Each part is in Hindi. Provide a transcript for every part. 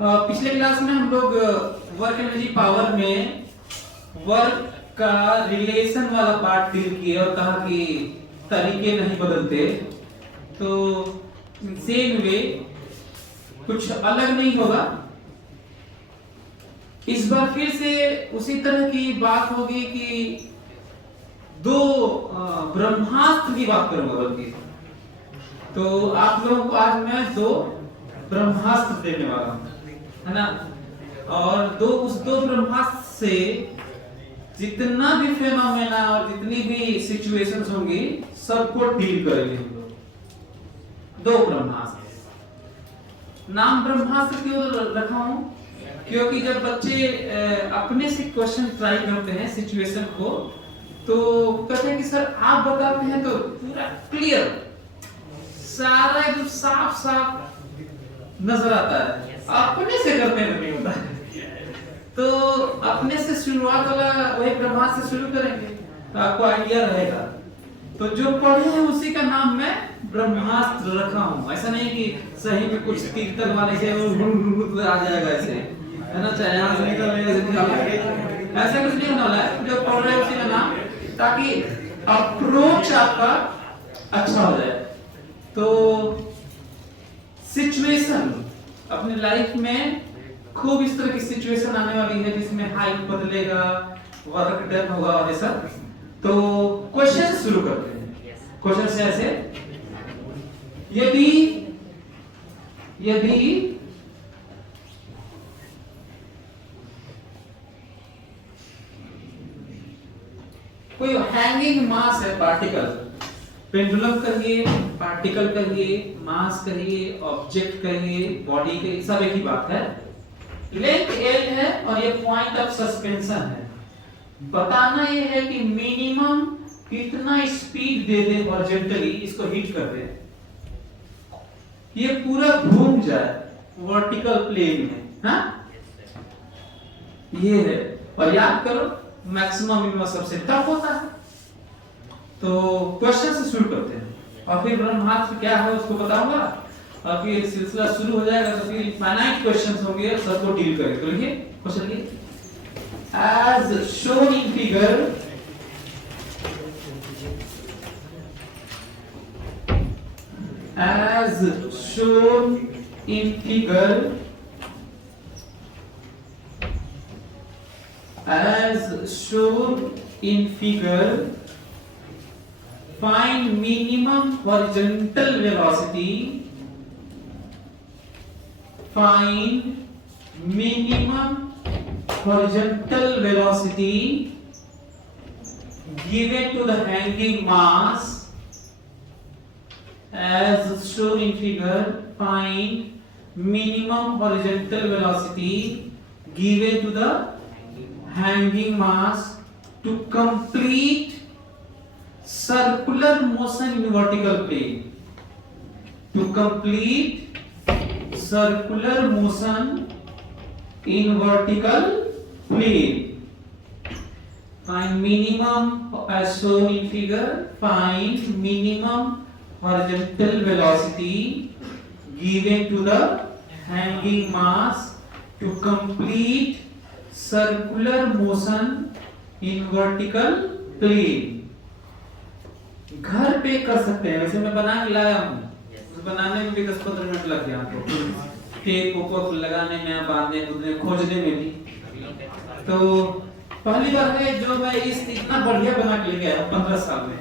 पिछले क्लास में हम लोग वर्क एनर्जी पावर में वर्क का रिलेशन वाला पार्ट डील किए और कहा कि तरीके नहीं बदलते, तो सेम वे कुछ अलग नहीं होगा। इस बार फिर से उसी तरह की बात होगी कि दो ब्रह्मास्त्र की बात करूंगा, बल्कि तो आप लोगों को आज मैं दो ब्रह्मास्त्र देने वाला हूं, है ना। और उस दो ब्रह्मास्त्र से जितना भी फेनोमेना और जितनी भी सिचुएशंस होंगी सबको डील करेंगे हम लोग। दो ब्रह्मास्त्र। नाम ब्रह्मास्त्र क्यों रखा हूं? क्योंकि जब बच्चे अपने से क्वेश्चन ट्राई करते हैं सिचुएशन को, तो कहते हैं कि सर आप बताते हैं तो पूरा क्लियर, सारा एकदम साफ साफ नजर आता है, अपने से करने में नहीं होता है। तो अपने से शुरुआत वाला वही ब्रह्मास्त्र से शुरू करेंगे तो आपको आइडिया रहेगा। तो जो पढ़े हैं उसी का नाम मैं ब्रह्मास्त्र रखा हूं। ऐसा नहीं कि सही में कुछ कीर्तन वाले से आ जाएगा ऐसे, है ना, चाहे यहां से निकल ऐसा कुछ नहीं होने वाला है। जो पढ़ रहे हैं उसी का नाम, ताकि अप्रोच आपका अच्छा हो जाए। तो सिचुएशन अपने लाइफ में खूब इस तरह की सिचुएशन आने वाली है जिसमें हाइट बदलेगा, वर्क डन होगा और ऐसा। तो क्वेश्चन शुरू करते हैं। क्वेश्चन से ऐसे, यदि कोई हैंगिंग मास है, पार्टिकल, पेंडुलम कहिए, पार्टिकल कहिए, मास कहिए, ऑब्जेक्ट कहिए, बॉडी कहिए, सब एक ही बात है। लेंथ L है और ये पॉइंट ऑफ सस्पेंशन है। बताना ये है कि मिनिमम कितना स्पीड दे दे हॉरिजॉन्टली, इसको हिट कर दे, ये पूरा घूम जाए वर्टिकल प्लेन में, हाँ? ये है। और याद करो मैक्सिमम मिनिमम सबसे टफ होता है। तो क्वेश्चन से शुरू करते हैं और फिर ब्रह्मास्त्र क्या है उसको बताऊंगा, और फिर सिलसिला शुरू हो जाएगा। तो फिर फाइनाइट क्वेश्चंस होंगे, सबको डील करेंगे। तो लिखिए क्वेश्चन लिखिए, as shown in figure, as shown in figure, as shown in figure, find minimum horizontal velocity, find minimum horizontal velocity given to the hanging mass, as shown in figure, find minimum horizontal velocity given to the hanging mass to complete circular motion in vertical plane, to complete circular motion in vertical plane. Find minimum, as shown in figure, find minimum horizontal velocity given to the hanging mass to complete circular motion in vertical plane. घर पे कर सकते हैं, वैसे मैं बना के लाया हूँ, बनाने में भी 10-15 मिनट लग गया आपको, टेप को लगाने में, बांधने कूदने खोजने में भी। तो पहली बार है जो मैं इस इतना बढ़िया बना के ले गया 15 साल में।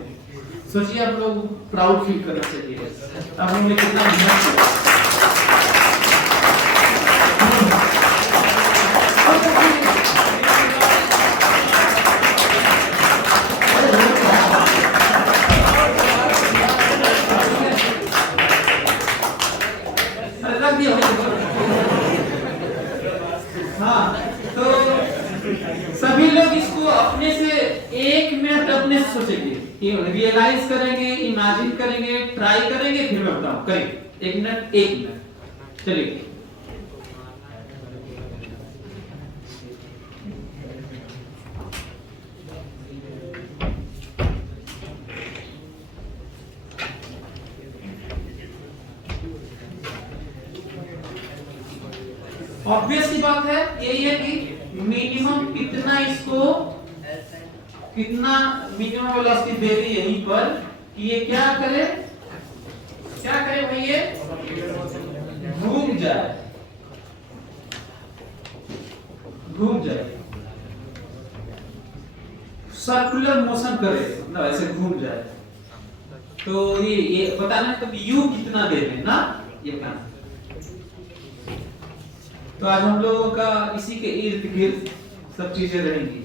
सोचिए आप लोग प्राउड फील करना चाहिए, अब हमने कितना मेहनत किया। हाँ, तो सभी लोग इसको अपने से 1 मिनट अपने से सोचेंगे, रियलाइज करेंगे, इमेजिन करेंगे, ट्राई करेंगे, फिर मैं बताऊं। करेंगे 1 मिनट। चलिए ऑब्वियस सी बात है, यही है कि मिनिमम कितना इसको, कितना मिनिमम वेलोसिटी दे दी यहीं पर कि ये क्या करे भाई, ये घूम जाए, सर्कुलर मोशन करे, मतलब ऐसे घूम जाए। तो ये बताना है, तो यू कितना दे दें ना, ये बताना। तो आज हम लोगों का इसी के इर्द गिर्द सब चीजें रहेंगी।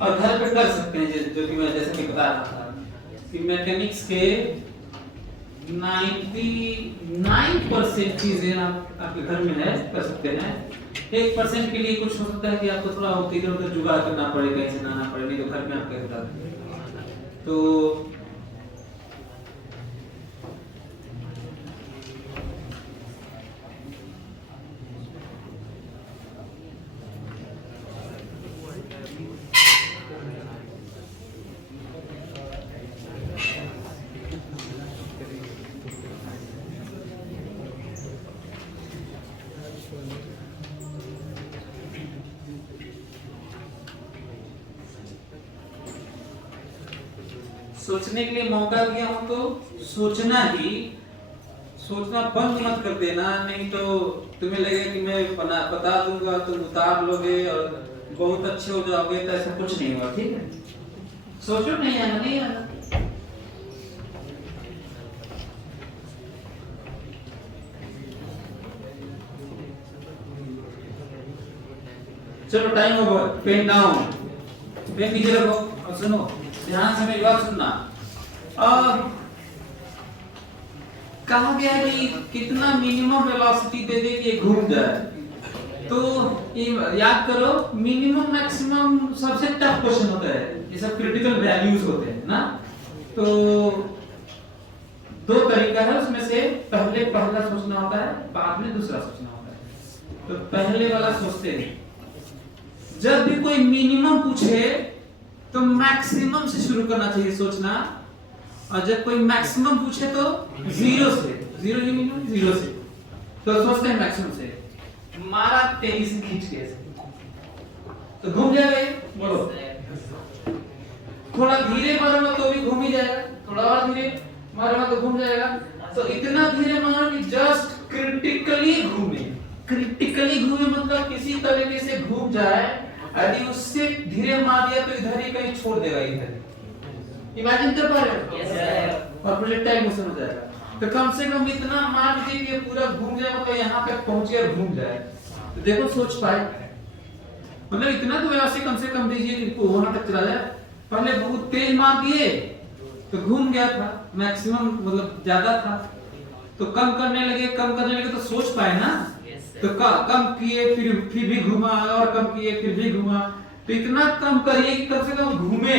और घर पे कर सकते हैं, जो कि मैं जैसे कि बता रहा था कि मैकेनिक्स के 99% चीजें आपके घर में है, कर सकते हैं। 1% के लिए कुछ हो सकता है कि आपको थोड़ा इधर उधर जुगाड़ करना पड़े, कहीं से लाना पड़े, नहीं तो घर में आपके होता है। तो सोचने के लिए मौका दिया हो तो सोचना बंद मत कर देना, नहीं तो तुम्हें लगेगा कि मैं बता दूंगा, तुम उतार लोगे और बहुत अच्छे हो जाओगे, तो ऐसा कुछ नहीं होगा। ठीक है, सोचो, नहीं आना। चलो time over, pen down, pen नीचे रखो और सुनो, ध्यान से मेरी बात सुनना। कहा गया है कि कितना मिनिमम वेलोसिटी दे दे कि ये घूम जाए। तो ये याद करो, मिनिमम मैक्सिमम सबसे टफ क्वेश्चन होता है, ये सब क्रिटिकल वैल्यूज होते हैं ना। तो दो तरीका है उसमें से, पहला सोचना होता है, बाद में दूसरा सोचना होता है। तो पहले वाला सोचते हैं, जब भी कोई मिनिमम पूछे तो मैक्सिमम से शुरू करना चाहिए सोचना, और जब कोई मैक्सिमम पूछे तो जीरो से तो सोचते हैं मैक्सिमम से। मारा तेजी से खींच के, तो घूम जाएगा। बोलो, थोड़ा धीरे मारूंगा तो भी घूम ही जाएगा, थोड़ा और धीरे मारूंगा तो घूम जाएगा। तो इतना धीरे मारो कि जस्ट क्रिटिकली घूमे मतलब किसी तरीके से घूम जाए। यदि उससे धीरे मार दिया तो इधर ही कहीं छोड़ देगा, इधर इमेजिन कर पा रहे हो, और प्रोजेक्टाइल मोशन हो जाएगा। तो कम से कम इतना मार दीजिए कि पूरा घूम जाए, मतलब यहाँ तक पहुंचे और घूम जाए। तो देखो सोच पाए, मतलब इतना तो वैसे कम से कम दीजिए कि वहां तक चला जाए। पहले बहुत तेज मार दिए तो घूम गया था, मैक्सिमम मतलब ज्यादा था, तो कम करने लगे तो सोच पाए ना। तो कम किए, फिर भी घुमा, और कम किए फिर भी घुमा। तो इतना कम करिए कि कम से कम घूमे,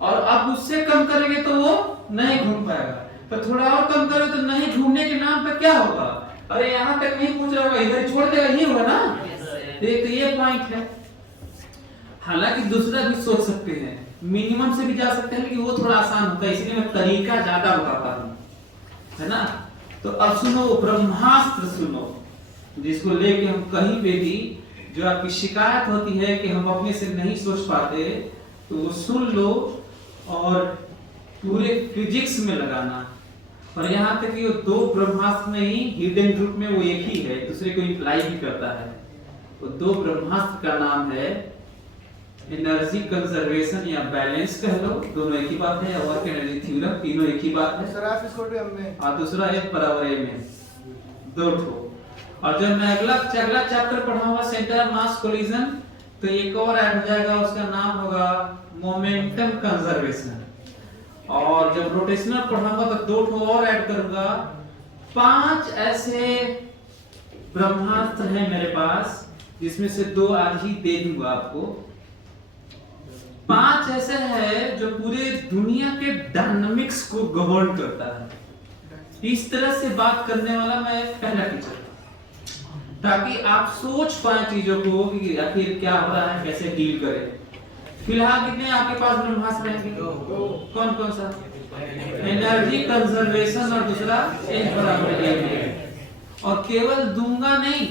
और अब उससे कम करेंगे तो वो नहीं घूम पाएगा। तो थोड़ा और कम करो तो नहीं घूमने के नाम पे क्या होगा, अरे यहाँ तक नहीं पूछ रहा होगा, इधर छोड़ देगा, ये होगा ना। एक तो ये पॉइंट है। हालांकि दूसरा भी सोच सकते हैं, मिनिमम से भी जा सकते हैं, लेकिन वो थोड़ा आसान होता है, इसलिए मैं तरीका ज्यादा बताता हूँ, है ना। तो अब सुनो, ब्रह्मास्त्र सुनो, जिसको लेके हम कहीं पे भी जो आपकी शिकायत होती है कि हम अपने से नहीं सोच पाते, तो वो सुन लो और पूरे फिजिक्स में लगाना। और यहाँ तक कि वो दो ब्रह्मास्त्र नहीं, हिडन ग्रुप में वो एक ही है, दूसरे को इम्प्लाई भी करता है। वो दो ब्रह्मास्त्र का नाम है एनर्जी कंजर्वेशन या बैलेंस कह लो, दोनों एक ही बात है, वर्क एनर्जी थ्योरम, तीनों एक ही बात है। और दूसरा F बराबर m, दो ठो। और जब मैं अगला चैप्टर पढ़ाऊंगा सेंटर मास कोलिजन, तो एक और ऐड हो जाएगा, उसका नाम होगा मोमेंटम कंजर्वेशन। और जब रोटेशनल पढ़ाऊंगा तो दो ठो और ऐड करूंगा। 5 ऐसे ब्रह्मास्त्र हैं मेरे पास, जिसमें से 2 आज ही दे दूंगा आपको। 5 ऐसे है जो पूरे दुनिया के डायनामिक्स को गवर्न करता है। इस तरह से बात करने वाला मैं पहला टीचर, ताकि आप सोच पाए चीजों को कि आखिर क्या हो रहा है, कैसे डील करें। फिलहाल कितने आपके पास ब्रह्मास्त्र रहेंगे? कौन कौन सा? एनर्जी कंजर्वेशन और दूसरा H बराबर A। और केवल दूंगा नहीं,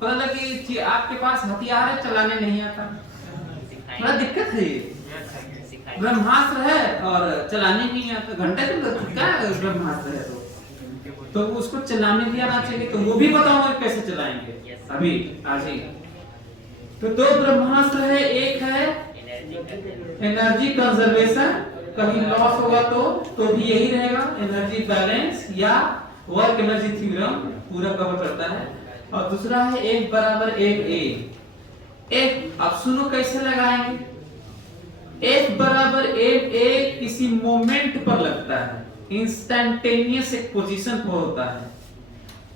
पता लगे कि आपके पास हथियार है, चलाने नहीं आता, बड़ा दिक्कत है ये। ब्रह्मास्त्र है और चलाने नहीं आता, घंटे क्या ब्रह्मास्त्र है तो उसको चलाने भी आना चाहिए, तो वो भी बताऊंगा कैसे चलाएंगे अभी आज ही। तो दो ब्रह्मास्त्र है, एक है एनर्जी कंजर्वेशन, कहीं लॉस होगा तो भी यही रहेगा, एनर्जी बैलेंस या वर्क एनर्जी थ्योरम पूरा कवर करता है। और दूसरा है F बराबर F A। अब सुनो कैसे लगाएंगे। F बराबर F A किसी मोमेंट पर लगता है, इंस्टेंटेनियस एक पोजीशन पर होता है,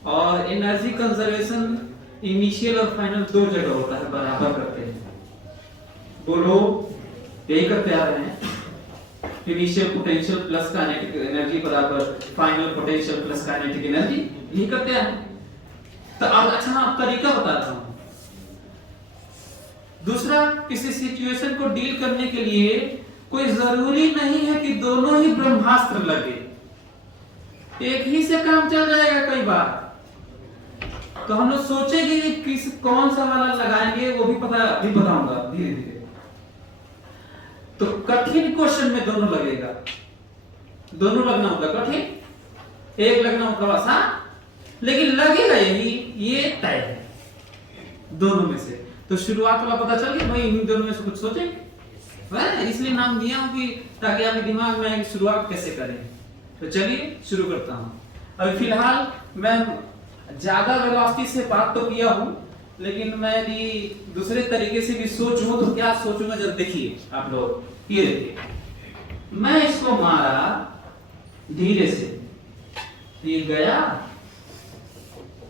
और एनर्जी कंजर्वेशन इनिशियल और फाइनल दो जगह होता है, बराबर करते हैं। बोलो यही करते आ रहे हैं, initial potential plus kinetic energy बराबर final potential plus kinetic energy, यही करते हैं। तो अब अच्छा आप तरीका बताता हूं। दूसरा, किसी सिचुएशन को डील करने के लिए कोई जरूरी नहीं है कि दोनों ही ब्रह्मास्त्र लगे, एक ही से काम चल जाएगा कई बार। तो हम लोग सोचेंगे कि किस कौन सा वाला लगाएंगे, वो भी भी बताऊंगा धीरे धीरे। तो कठिन क्वेश्चन में दोनों लगेगा, दोनों लगना होगा कठिन, एक लगना होगा आसान, लेकिन लगेगा यही, ये तय है दोनों में से। तो शुरुआत वाला पता चल गया भाई, इन दोनों में से कुछ सोचेंगे, इसलिए नाम दिया हूं कि ताकि आपके दिमाग में शुरुआत कैसे करें। तो चलिए शुरू करता हूं। अभी फिलहाल मैं ज्यादा वेलोसिटी से बात तो किया हूं, लेकिन मैं यदि दूसरे तरीके से भी सोचूं तो क्या सोचूंगा जब देखिए आप लोग। ये देखिए, मैं इसको मारा धीरे से, ये गया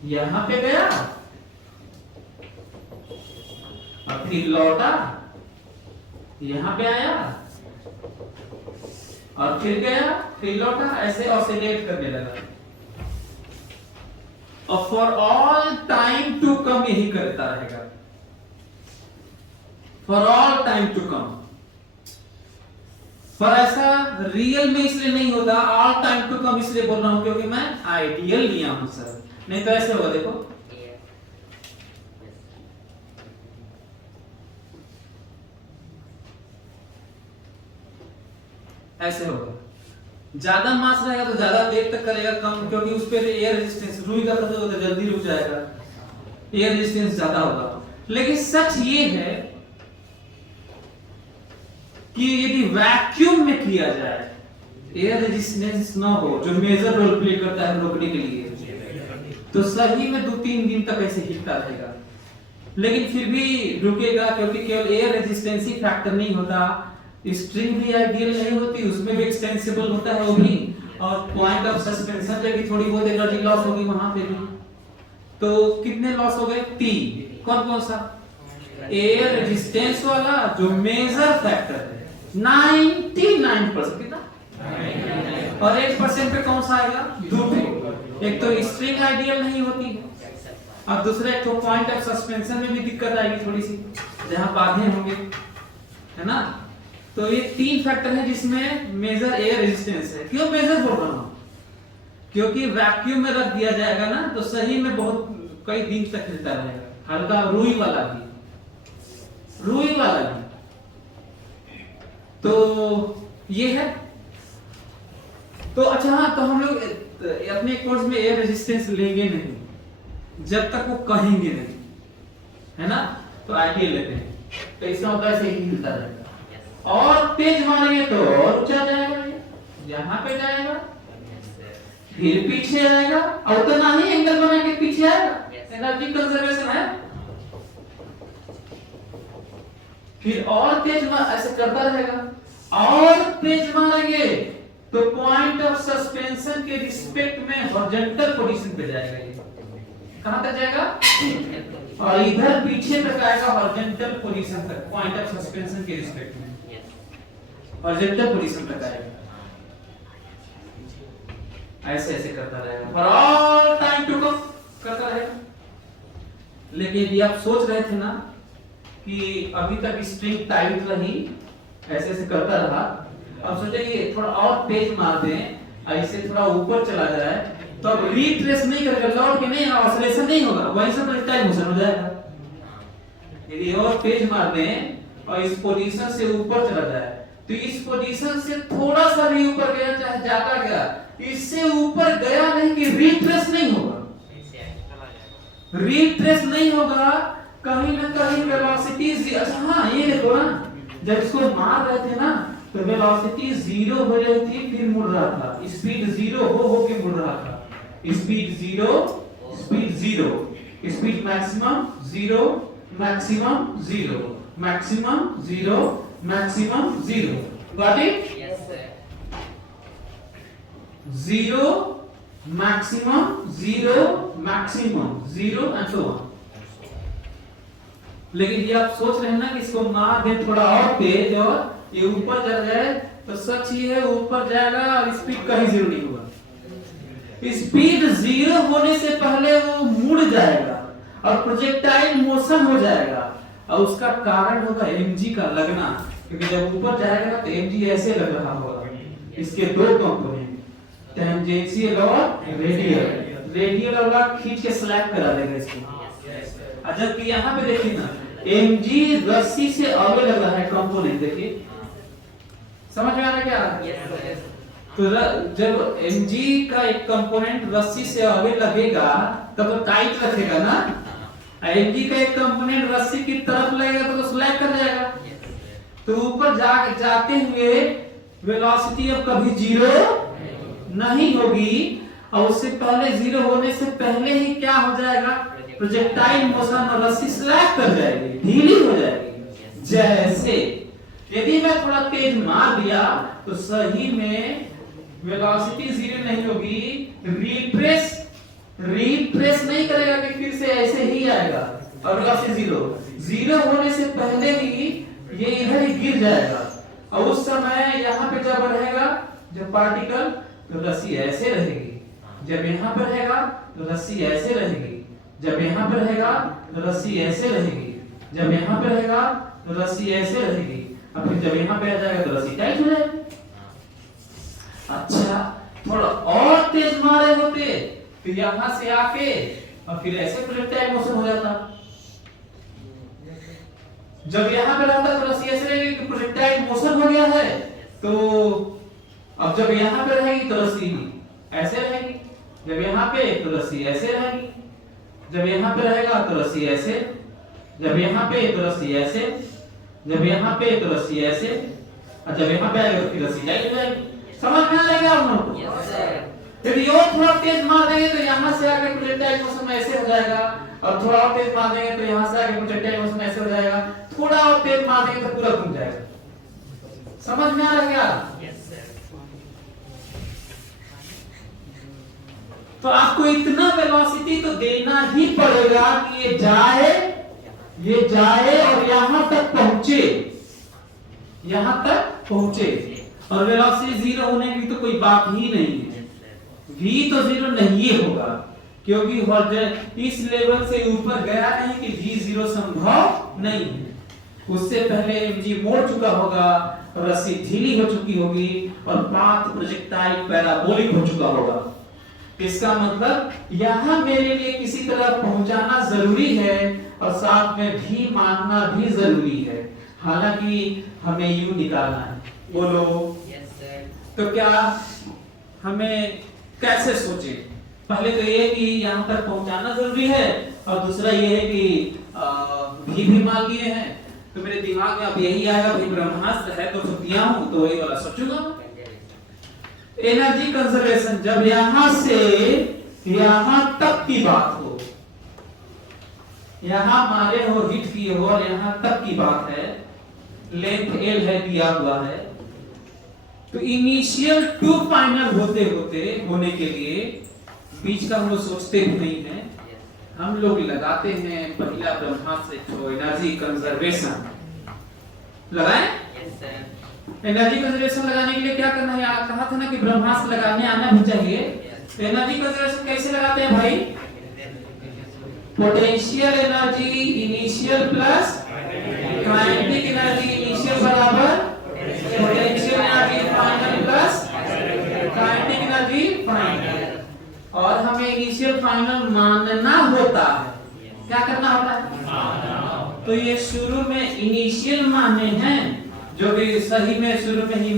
यहां पे गया और फिर लौटा यहां पे आया और फिर गया फिर लौटा, ऐसे ऑसिलेट करने लगा। और for all time to come यही करता रहेगा, for all time to come. पर ऐसा रियल में इसलिए नहीं होता, ऑल टाइम टू कम इसलिए बोल रहा हूं क्योंकि मैं आइडियल लिया हूं सर, नहीं तो ऐसे होगा देखो, ऐसे होगा। ज्यादा मास रहेगा तो ज्यादा देर तक करेगा, कम क्योंकि उस पर एयर रेजिस्टेंस रुई का तो जल्दी रुक जाएगा, एयर रेजिस्टेंस ज्यादा होगा। लेकिन सच ये है कि यदि वैक्यूम में किया जाए, एयर रेजिस्टेंस ना हो जो मेजर रोल प्ले करता है रोकने के लिए, तो सही में 2-3 दिन तक ऐसे हिलता रहेगा। लेकिन फिर भी रुकेगा क्योंकि केवल एयर रेजिस्टेंस ही फैक्टर नहीं होता, स्ट्रिंग भी आइडियल नहीं होती, उसमें भी एक्सटेंसिबल होता है वो भी, और पॉइंट ऑफ सस्पेंशन पे भी थोड़ी बहुत एनर्जी लॉस होगी वहां पे भी। तो कितने लॉस हो गए? 3। कौन कौन सा? एयर रेजिस्टेंस वाला जो मेजर फैक्टर है 99% कितना, और 8% पे कौन सा आएगा? 2। एक तो स्ट्रिंग आइडियल नहीं होती है, और दूसरा एक तो पॉइंट ऑफ सस्पेंशन में भी दिक्कत आएगी थोड़ी सी, जहां बाधे होंगे, है ना। तो ये 3 फैक्टर है जिसमें मेजर एयर रेजिस्टेंस है। क्यों मेजर बोल रहा हूं? क्योंकि वैक्यूम में रख दिया जाएगा ना तो सही में बहुत कई दिन तक हिलता रहेगा, हल्का रुई वाला भी, रुई वाला भी। तो ये है। तो अच्छा हाँ, तो हम लोग अपने कोर्स में एयर रेजिस्टेंस लेंगे नहीं जब तक वो कहेंगे नहीं, है ना। तो आइडियल लेते हैं, तो इसका मतलब ऐसे ही हिलता रहेगा, और तेज मारेंगे तो और ऊंचा जाएगा, यहां पे जाएगा फिर पीछे आएगा, और उतना ही एंगल बना के पीछे आएगा, एनर्जी कंजर्वेशन है। फिर और तेज ऐसे करता रहेगा, और तेज मारेंगे तो पॉइंट ऑफ सस्पेंशन के रिस्पेक्ट में हॉरिजॉन्टल पोजीशन पे जाएगा। ये कहां तक जाएगा? और इधर पीछे तक आएगा हॉरिजॉन्टल पोजीशन तक, पॉइंट ऑफ सस्पेंशन के रिस्पेक्ट में हॉरिजॉन्टल पोजीशन तक आएगा। ऐसे ऐसे करता रहेगा, for all time to come करता रहेगा। लेकिन यदि आप सोच रहे थे ना कि अभी तक स्ट्रिंग टाइट रही, ऐसे ऐसे करता रहा, अब सोचे ये थोड़ा और तेज मार दें, ऐसे थोड़ा ऊपर चला जाए, तो अब रिट्रेस नहीं करेगा, लौट के नहीं, ऑसिलेशन नहीं होगा, वहीं से प्रोजेक्टाइल मोशन हो जाएगा। यदि और तेज मार दें और इस पोजीशन से ऊपर चला जाए, तो इस पोजीशन से थोड़ा सा भी ऊपर गया, चाहे ज्यादा गया, इससे ऊपर गया नहीं कि रिट्रेस नहीं होगा, रिट्रेस नहीं होगा, कहीं ना कहीं वेलोसिटी। अच्छा हाँ, ये देखो ना, जब इसको मार रहे थे ना, तो वेलोसिटी 0 हो रही थी, फिर मुड़ रहा था, स्पीड 0 हो के मुड़ रहा था, speed 0, speed 0, speed maximum 0, maximum 0, maximum 0, maximum 0, got it? Yes, sir. 0 maximum 0 maximum 0 and so on। लेकिन ये आप सोच रहे हैं ना कि इसको मार दे थोड़ा और तेज और ये ऊपर चला जाए, तो सच ही है ऊपर जाएगा और स्पीड कहीं 0 नहीं होगा। स्पीड 0 होने से पहले वो मुड़ जाएगा और प्रोजेक्टाइल मोशन हो जाएगा, और उसका कारण होगा mg का लगना, क्योंकि जब ऊपर जाएगा तो mg ऐसे लग रहा होगा। इसके दो कंपोनेंट, टेंजेंशियल और रेडियल, रेडियल वाला खींच के स्लैप करा देगा इसको। जबकि यहाँ पे देखिए ना, mg रस्सी से आगे लग रहा है कंपोनेंट, देखिए समझ में आ रहा है क्या? Yes, sir. तो जब mg का एक कंपोनेंट रस्सी से आगे लगेगा तब तो टाइट रखेगा ना, mg का एक कंपोनेंट रस्सी की तरफ लगेगा तो स्लैप कर जाएगा। तो ऊपर जाते हुए वेलोसिटी अब कभी 0 नहीं होगी, और उससे पहले 0 होने से पहले ही क्या हो जाएगा, प्रोजेक्टाइल मोशन और रस्सी स्लैप कर जाएगी, ढीली हो जाएगी। जैसे यदि मैं थोड़ा तेज मार दिया तो सही में वेलोसिटी 0 नहीं होगी, रिट्रेस नहीं करेगा कि फिर से ऐसे ही आएगा, और वेलोसिटी 0 होने से पहले ही ये इधर ही गिर जाएगा, और उस समय यहाँ पे जब रहेगा जब पार्टिकल, तो रस्सी ऐसे रहेगी, जब यहाँ पर रहेगा तो रस्सी ऐसे रहेगी, जब यहाँ पर रहेगा तो रस्सी ऐसे रहेगी, जब यहाँ पर रहेगा तो रस्सी ऐसे रहेगी, और फिर जब यहाँ पे आ जाएगा तो रस्सी टाइट हो जाएगी। अच्छा, थोड़ा और तेज मारे होते तो यहाँ से आके और फिर ऐसे प्रोजेक्टाइल मोशन हो जाता। जब यहाँ पे रहता तो रस्सी ऐसे रहेगी कि प्रोजेक्टाइल मोशन हो गया है, तो अब जब यहाँ पे रहेगी तो रस्सी ऐसे रहेगी, जब यहाँ पे तो रस्सी ऐसे रहेगी, जब यहाँ पे रहेगा तो रस्सी ऐसे, जब यहाँ पे तो रस्सी ऐसे, जब यहाँ पे तो रस्सी ऐसे, और जब यहाँ पे आएगा तो फिर रस्सी टाइट हो जाएगी। समझ में आ जाएगा आप लोगों को? Yes, sir. यदि और थोड़ा तेज मार देंगे तो यहाँ से आके प्रोजेक्टाइल मोशन ऐसे हो जाएगा, और थोड़ा और तेज मार देंगे तो यहाँ से आके प्रोजेक्टाइल मोशन ऐसे हो जाएगा, थोड़ा और तेज मार देंगे तो पूरा घूम जाएगा। समझ में आ रहा है क्या? Yes, sir. तो आपको इतना वेलोसिटी तो देना ही पड़ेगा कि ये जाए और यहां तक पहुंचे, यहां तक पहुंचे, और वेलोसिटी 0 होने की तो कोई बात ही नहीं है, v तो 0 नहीं होगा, क्योंकि इस लेवल से ऊपर गया नहीं कि v 0 संभव नहीं है। उससे पहले mg मोड़ चुका होगा, रस्सी ढीली हो चुकी होगी, और पाथ प्रोजेक्टाइल पैराबोलिक हो चुका होगा। इसका मतलब यहां मेरे लिए किसी तरह पहुंचाना जरूरी है, और साथ में भी मानना भी जरूरी है, हालांकि हमें यू निकालना है। बोलो। Yes, sir. तो क्या हमें कैसे सोचे? पहले तो ये कि यहां तक पहुंचाना जरूरी है, और दूसरा ये है कि भी मान लिए हैं, तो मेरे दिमाग में अब यही आएगा, भाई ब्रह्मास्त्र है तो दिया हूं तो वही वाला सोचूंगा। एनर्जी कंजर्वेशन, जब यहां से यहां तक की बात हो, यहां मारे हो, हिट किए हो, और यहां तक की बात है, लेंथ एल है दिया हुआ है, तो इनिशियल टू फाइनल होने के लिए बीच का हम लोग सोचते भी नहीं है, हम लोग लगाते हैं पहला ब्रह्मास्त्र, तो एनर्जी कंजर्वेशन लगाएं। Yes, sir. एनर्जी कंजर्वेशन लगाने के लिए क्या करना है? कहा था ना कि ब्रह्मास्त्र लगाने आना भी चाहिए। एनर्जी कंजर्वेशन कैसे लगाते हैं भाई? Potential energy initial plus kinetic energy initial बराबर potential energy plus kinetic energy final. और हमें इनिशियल फाइनल मानना होता है। क्या करना होता है? तो ये शुरू में इनिशियल माने हैं, जो कि सही में शुरू में ही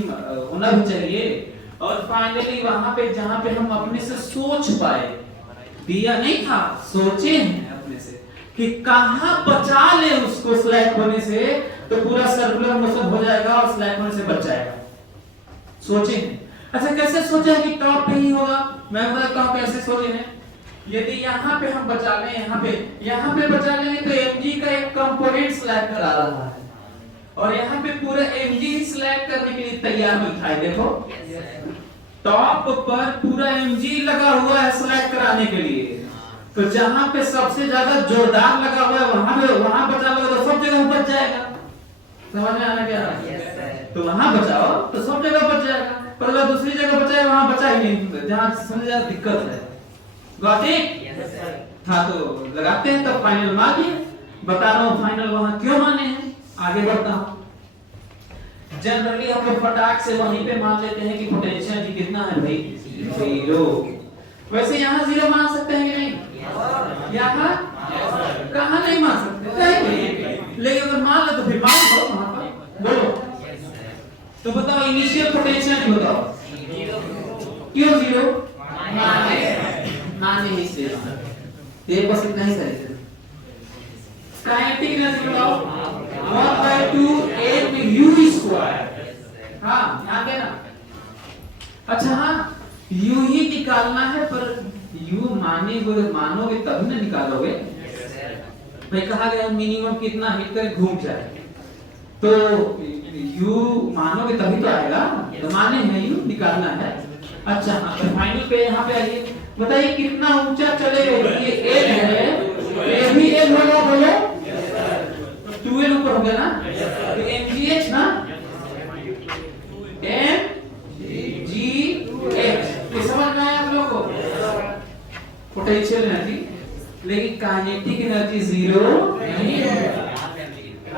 होना भी चाहिए। और फाइनली वहां पे जहां पे हम अपने से सोच पाए, दिया नहीं था, सोचे हैं अपने से कि कहां बचा ले उसको स्लैक होने से, तो पूरा सर्कुलर मोशन हो जाएगा और स्लैक होने से बच जाएगा। सोचे हैं। अच्छा, कैसे सोचा है कि टॉप पे ही होगा? मैं बताता हूं कैसे सोचे हैं। यदि यहाँ पे हम बचा लें, यहाँ पे बचा लेंगे तो mg का एक कंपोनेंट स्लैक करा रहा है, और यहाँ पे पूरा mg स्लैक करने के लिए तैयार बैठा है। देखो टॉप पर पूरा mg लगा हुआ है स्लैक कराने के लिए। तो जहां पे सबसे ज्यादा जोरदार लगा हुआ है वहां बचा लो तो सब जगह बच जाएगा। समझ में आना क्या? तो वहां बचाओ तो सब जगह बच जाएगा, पर अगर दूसरी जगह बचाए वहां बचा ही नहीं, जहां सबसे ज्यादा दिक्कत है। Got it? हाँ, तो लगाते हैं तब फाइनल मान लिया। बता रहा हूँ फाइनल वहां क्यों माने हैं, आगे बढ़ता हूँ। जनरली हम लोग फटाक से वहीं पे मान लेते हैं कि पोटेंशियल जी कितना है भाई, 0। वैसे यहाँ 0 मान सकते हैं कि नहीं? यहाँ कहाँ नहीं मान सकते? नहीं, लेकिन अगर मान लो तो फिर मान लो वहां पर। बोलो तो बताओ इनिशियल पोटेंशियल बताओ क्यों 0? माने ही से ये बस इतना ही सही है। काइनेटिक एनर्जी बताओ 1/2 u²। हाँ, ध्यान देना। अच्छा हाँ, u ही निकालना है, पर u मानोगे तभी ना निकालोगे भाई। कहा गया मिनिमम कितना हिट करे घूम जाए, तो u मानोगे तभी तो आएगा। तो माने हैं u, निकालना है। अच्छा हाँ, तो फाइनल पे यहाँ पे आइए, बताइए कितना ऊंचा चलेगा? ये एल है, ये भी एल होगा, बोलो 2l ऊपर हो गया ना, तो mgh ना, mgh। ये समझ में आया आप लोगों को? Potential energy. लेकिन काइनेटिक एनर्जी 0 नहीं है।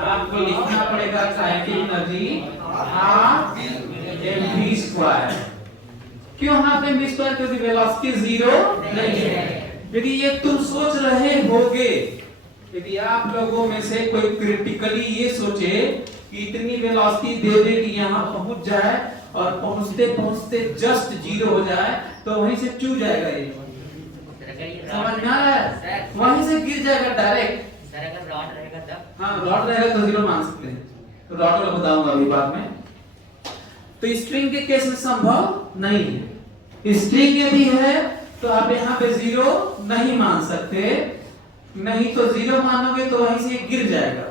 आपको लिखना पड़ेगा काइनेटिक एनर्जी हाफ mv²। क्यों हाफ mv²? क्योंकि वेलोसिटी 0 नहीं है। यदि ये तुम सोच रहे होगे, यदि आप लोगों में से कोई क्रिटिकली ये सोचे कि इतनी वेलोसिटी दे दे कि यहाँ पहुंच जाए और पहुंचते पहुंचते जस्ट 0 हो जाए, तो वहीं से चूक जाएगा। ये समझ में आ रहा है? वहीं से गिर जाएगा डायरेक्ट। सर अगर रॉड रहेगा तब? हाँ, रॉड रहेगा तो 0 मान सकते हैं। तो रॉड वाला बताऊंगा अभी बाद में। तो स्ट्रिंग के केस में संभव नहीं है। स्ट्रिंग यदि है तो आप यहाँ पे 0 नहीं मान सकते, नहीं तो 0 मानोगे तो वहीं से गिर जाएगा।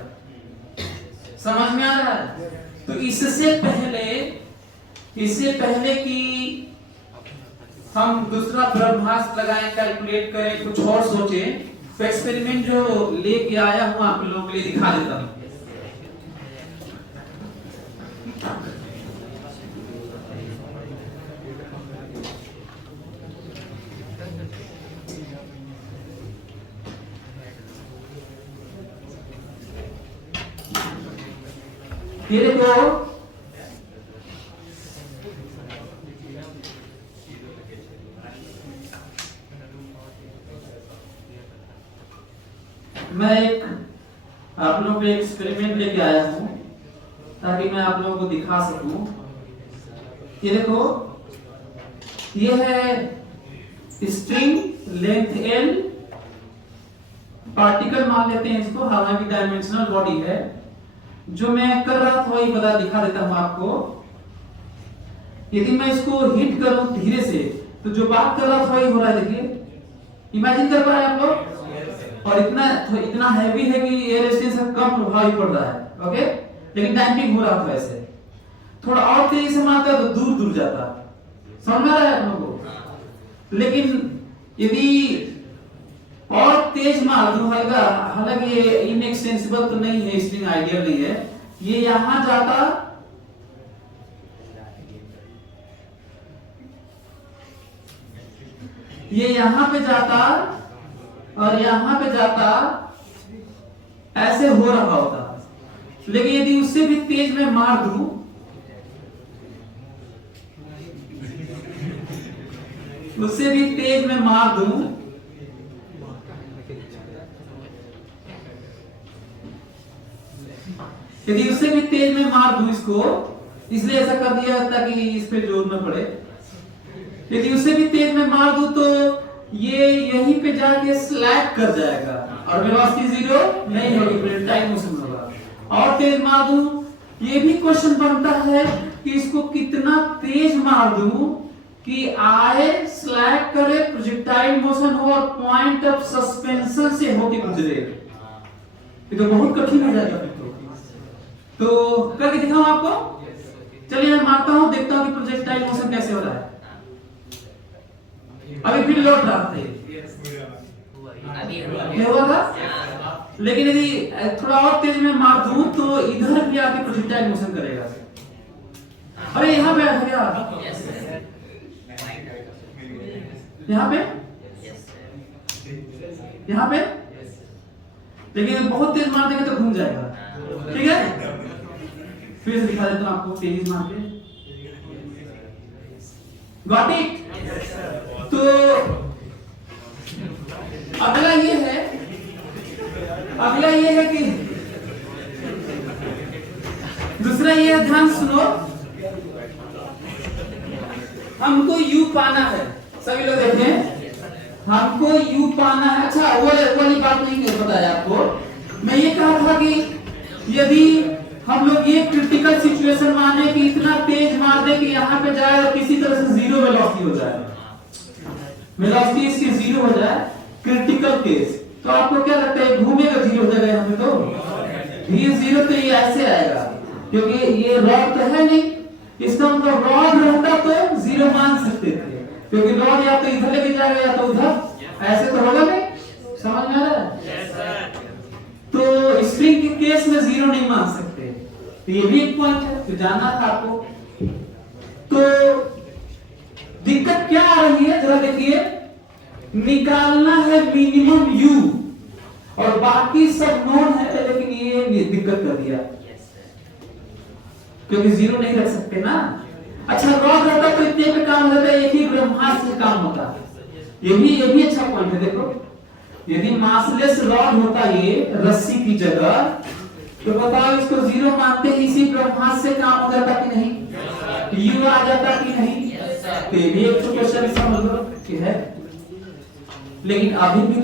समझ में आ रहा है? तो इससे पहले कि हम दूसरा ब्रह्मास्त्र लगाएं, कैलकुलेट करें, कुछ और सोचें, तो एक्सपेरिमेंट जो लेके आया हूं आप लोगों के लिए दिखा देता हूं। ये देखो, मैं एक आप लोगों के एक्सपेरिमेंट लेके आया हूं ताकि मैं आप लोगों को दिखा सकूं। ये देखो, ये है स्ट्रिंग लेंथ l, पार्टिकल मान लेते हैं इसको, हालांकि डायमेंशनल बॉडी है। जो मैं कर रहा था वही बता दिखा देता हूं आपको। यदि मैं इसको हिट करूं धीरे से, तो जो बात कर रहा था वही हो रहा है। देखिए, इमेजिन कर पाए आप लोग? और इतना हैवी है कि एयर रेजिस्टेंस का कम प्रभाव पड़ रहा है। ओके, लेकिन डैम्पिंग हो रहा था ऐसे। थोड़ा और तेजी से मारता तो दूर दूर जाता। समझ में आ रहा है आप लोगों को? लेकिन यदि और तेज मार दूं हल्का, हालांकि ये इनएक्सटेंसिबल तो नहीं है, स्ट्रिंग आइडियल नहीं है, ये यहां जाता, ये यहां पे जाता और यहां पे जाता, ऐसे हो रहा होता। लेकिन यदि उससे भी तेज मैं मार दूं उससे भी तेज मैं मार दूं, यदि उससे भी तेज में मार दूं इसको, इसलिए ऐसा कर दिया ताकि इस पे जोर न पड़े। यदि उससे भी तेज में मार दूं तो ये यहीं पे जाके स्लैग कर जाएगा और वेलोसिटी जीरो नहीं होगी, प्रोजेक्टाइल मोशन होगा। और तेज मार दूं, ये भी क्वेश्चन बनता है कि इसको कितना तेज मार दूं कि आए, स्लैग करे, प्रोजेक्टाइल मोशन हो और पॉइंट ऑफ सस्पेंशन से होके गुजरे। ये तो बहुत कठिन हो जाएगा फिर तो करके दिखाऊं आपको। चलिए मैं मारता हूं, देखता हूं कि प्रोजेक्टाइल मोशन कैसे हो रहा है। अभी फिर लौट रहा था, क्या हुआ था? लेकिन यदि थोड़ा और तेज में मार दूं तो इधर भी आके प्रोजेक्टाइल मोशन करेगा। अरे यहाँ पे आ गया, यहाँ पे, यहाँ पे, लेकिन बहुत तेज मार देंगे तो घूम जाएगा। ठीक है, फिर से दिखा देता हूं आपको तेजी मार के। Got it? तो अगला ये है कि दूसरा ये है, ध्यान सुनो, हमको यू पाना है। सभी लोग देखें, हमको यू पाना है। अच्छा, वो वाली बात नहीं बताया आपको। मैं ये कहा था कि यदि हम लोग ये क्रिटिकल सिचुएशन माने कि इतना तेज मार दे कि यहाँ पे जाए और किसी तरह से जीरो वेलोसिटी हो जाए, वेलोसिटी इसकी जीरो हो जाए, क्रिटिकल केस, तो आपको क्या लगता है घूमेगा जीरो हो जाएगा यहाँ पे? तो ये जीरो तो ये ऐसे आएगा क्योंकि ये रॉड तो है नहीं। इसका मतलब रॉड रहता तो जीरो मान सकते थे, क्योंकि रॉड या तो इधर लेके जाएगा या तो उधर, ऐसे तो होगा नहीं। समझ में आ रहा है? तो स्प्रिंग के केस में जीरो नहीं मान सकते, तो ये भी एक पॉइंट है, तो जानना था आपको। तो दिक्कत क्या आ रही है जरा देखिए, निकालना है मिनिमम यू और बाकी सब नोन है, लेकिन ये दिक्कत कर दिया क्योंकि जीरो नहीं रख सकते ना। अच्छा, रॉड रहता तो इतने पे काम होता, एक ही ब्रह्मास्त्र से काम होता। ये भी अच्छा पॉइंट है। देखो, यदि मासलेस रॉड होता ये रस्सी की जगह, तो बताओ इसको जीरो मानते ही इसी ब्रह्मास्त्र से काम हो जाता कि नहीं? यू आ जाता कि नहीं? तो ये भी एक क्वेश्चन समझ लो कि है, लेकिन अभी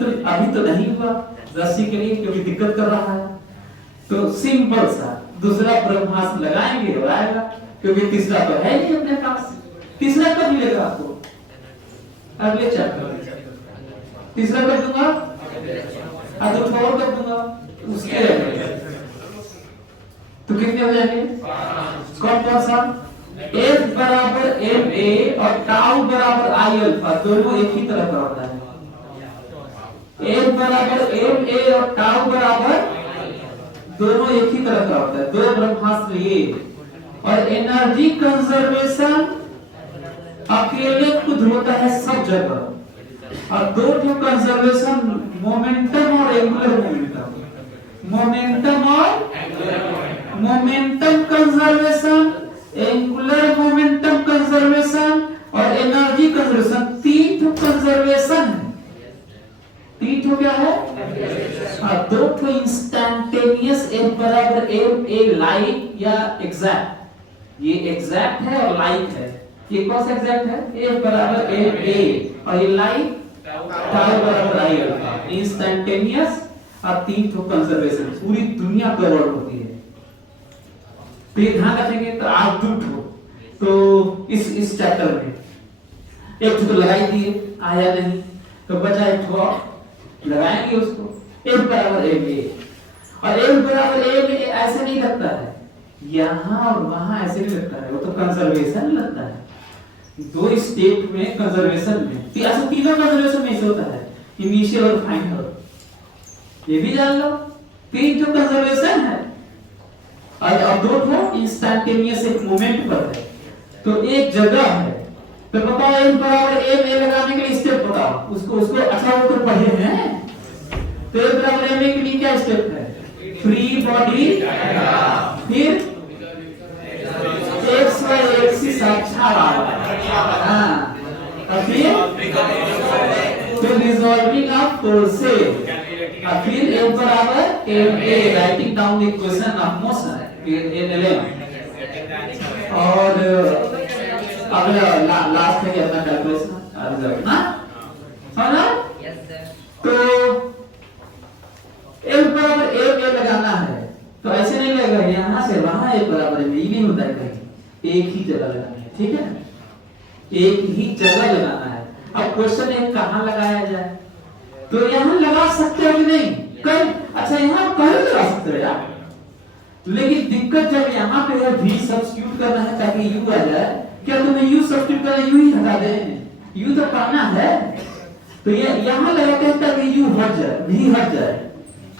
तो नहीं हुआ रस्सी के लिए, क्योंकि दिक्कत कर रहा है। तो सिंपल सा दूसरा ब्रह्मास्त्र लगाएंगे और आएगा, क्योंकि तीसरा तो है नहीं अपने पास। तीसरा कब मिलेगा आपको? अगले चैप्टर। तीसरा कर दूंगा, दो और कर दूंगा, उसके तो कितने हो जाएंगे? कौन सा? F बराबर एम ए और टाउ बराबर आई अल्फा, दोनों एक ही तरह का होता है। F बराबर एम ए और टाउ बराबर दोनों एक ही तरह का होता है, दो ब्रह्मास्त्र ये। और एनर्जी कंजर्वेशन अकेले खुद होता है सब जगह, और दो जो कंजर्वेशन मोमेंटम और angular momentum conservation, angular momentum conservation और एनर्जी कंजर्वेशन, तीन तो कंजर्वेशन है। तीन तो क्या है? दो तो इंस्टेंटेनियस एफ बराबर एम ए लाइक या एग्जैक्ट, ये एग्जैक्ट है और लाइक है। ये कौन सा एग्जैक्ट है? एफ बराबर एम ए और ये लाइक टाउ बराबर आई अल्फा। इंस्टेंटेनियस और तीन तो कंजर्वेशन, पूरी दुनिया कवर होती है। तो ये ध्यान रखेंगे। तो आज दो तो इस चैप्टर में एक तो लगा ही दिए, आया नहीं तो बचा एक तो लगाएंगे उसको। एफ बराबर एम ए और एफ बराबर एम ए ऐसे नहीं लगता है, यहाँ और वहां ऐसे नहीं लगता है, वो तो कंजर्वेशन लगता है। दो स्टेट में कंजर्वेशन में, ऐसा तीनों कंजर्वेशन में ऐसे होता है, इनिशियल और फाइनल। ये भी जान लो, तीन जो कंजर्वेशन है और दो तो इंस्टेंटेनियस एक मोमेंट पर है। तो एक जगह है, तो बताओ एम बराबर एम ए लगाने के लिए स्टेप बताओ उसको। अच्छा वो तो पढ़े हैं। तो एम बराबर एम ए के लिए क्या स्टेप है? फ्री बॉडी, फिर एक्स वाई एक्सिस अच्छा वाला, और फिर तो रिजॉल्विंग ऑफ फोर्सेस, फिर F बराबर ma, writing down the equation of motion, और अगला लास्ट है अपना कैलकुलेशन रिजल्ट ना, समझा? तो F बराबर ma लगाना है, तो ऐसे नहीं लगेगा यहाँ से वहां F बराबर में, ये नहीं होता है कहीं, एक ही जगह लगाना है, ठीक है, एक ही जगह लगाना है। अब क्वेश्चन है कहाँ लगाया जाए, तो यहाँ लगा सकते हो कि नहीं, कहीं, अच्छा यहाँ कहीं लगा सकते हो यार, लेकिन दिक्कत जब यहाँ पे है v सब्स्टिट्यूट करना है ताकि u आ जाए, क्या तुम्हें u सब्स्टिट्यूट करना, u ही हटा दें, u तो पाना है, तो ये यहाँ लगा के ताकि u हट जाए, v हट जाए,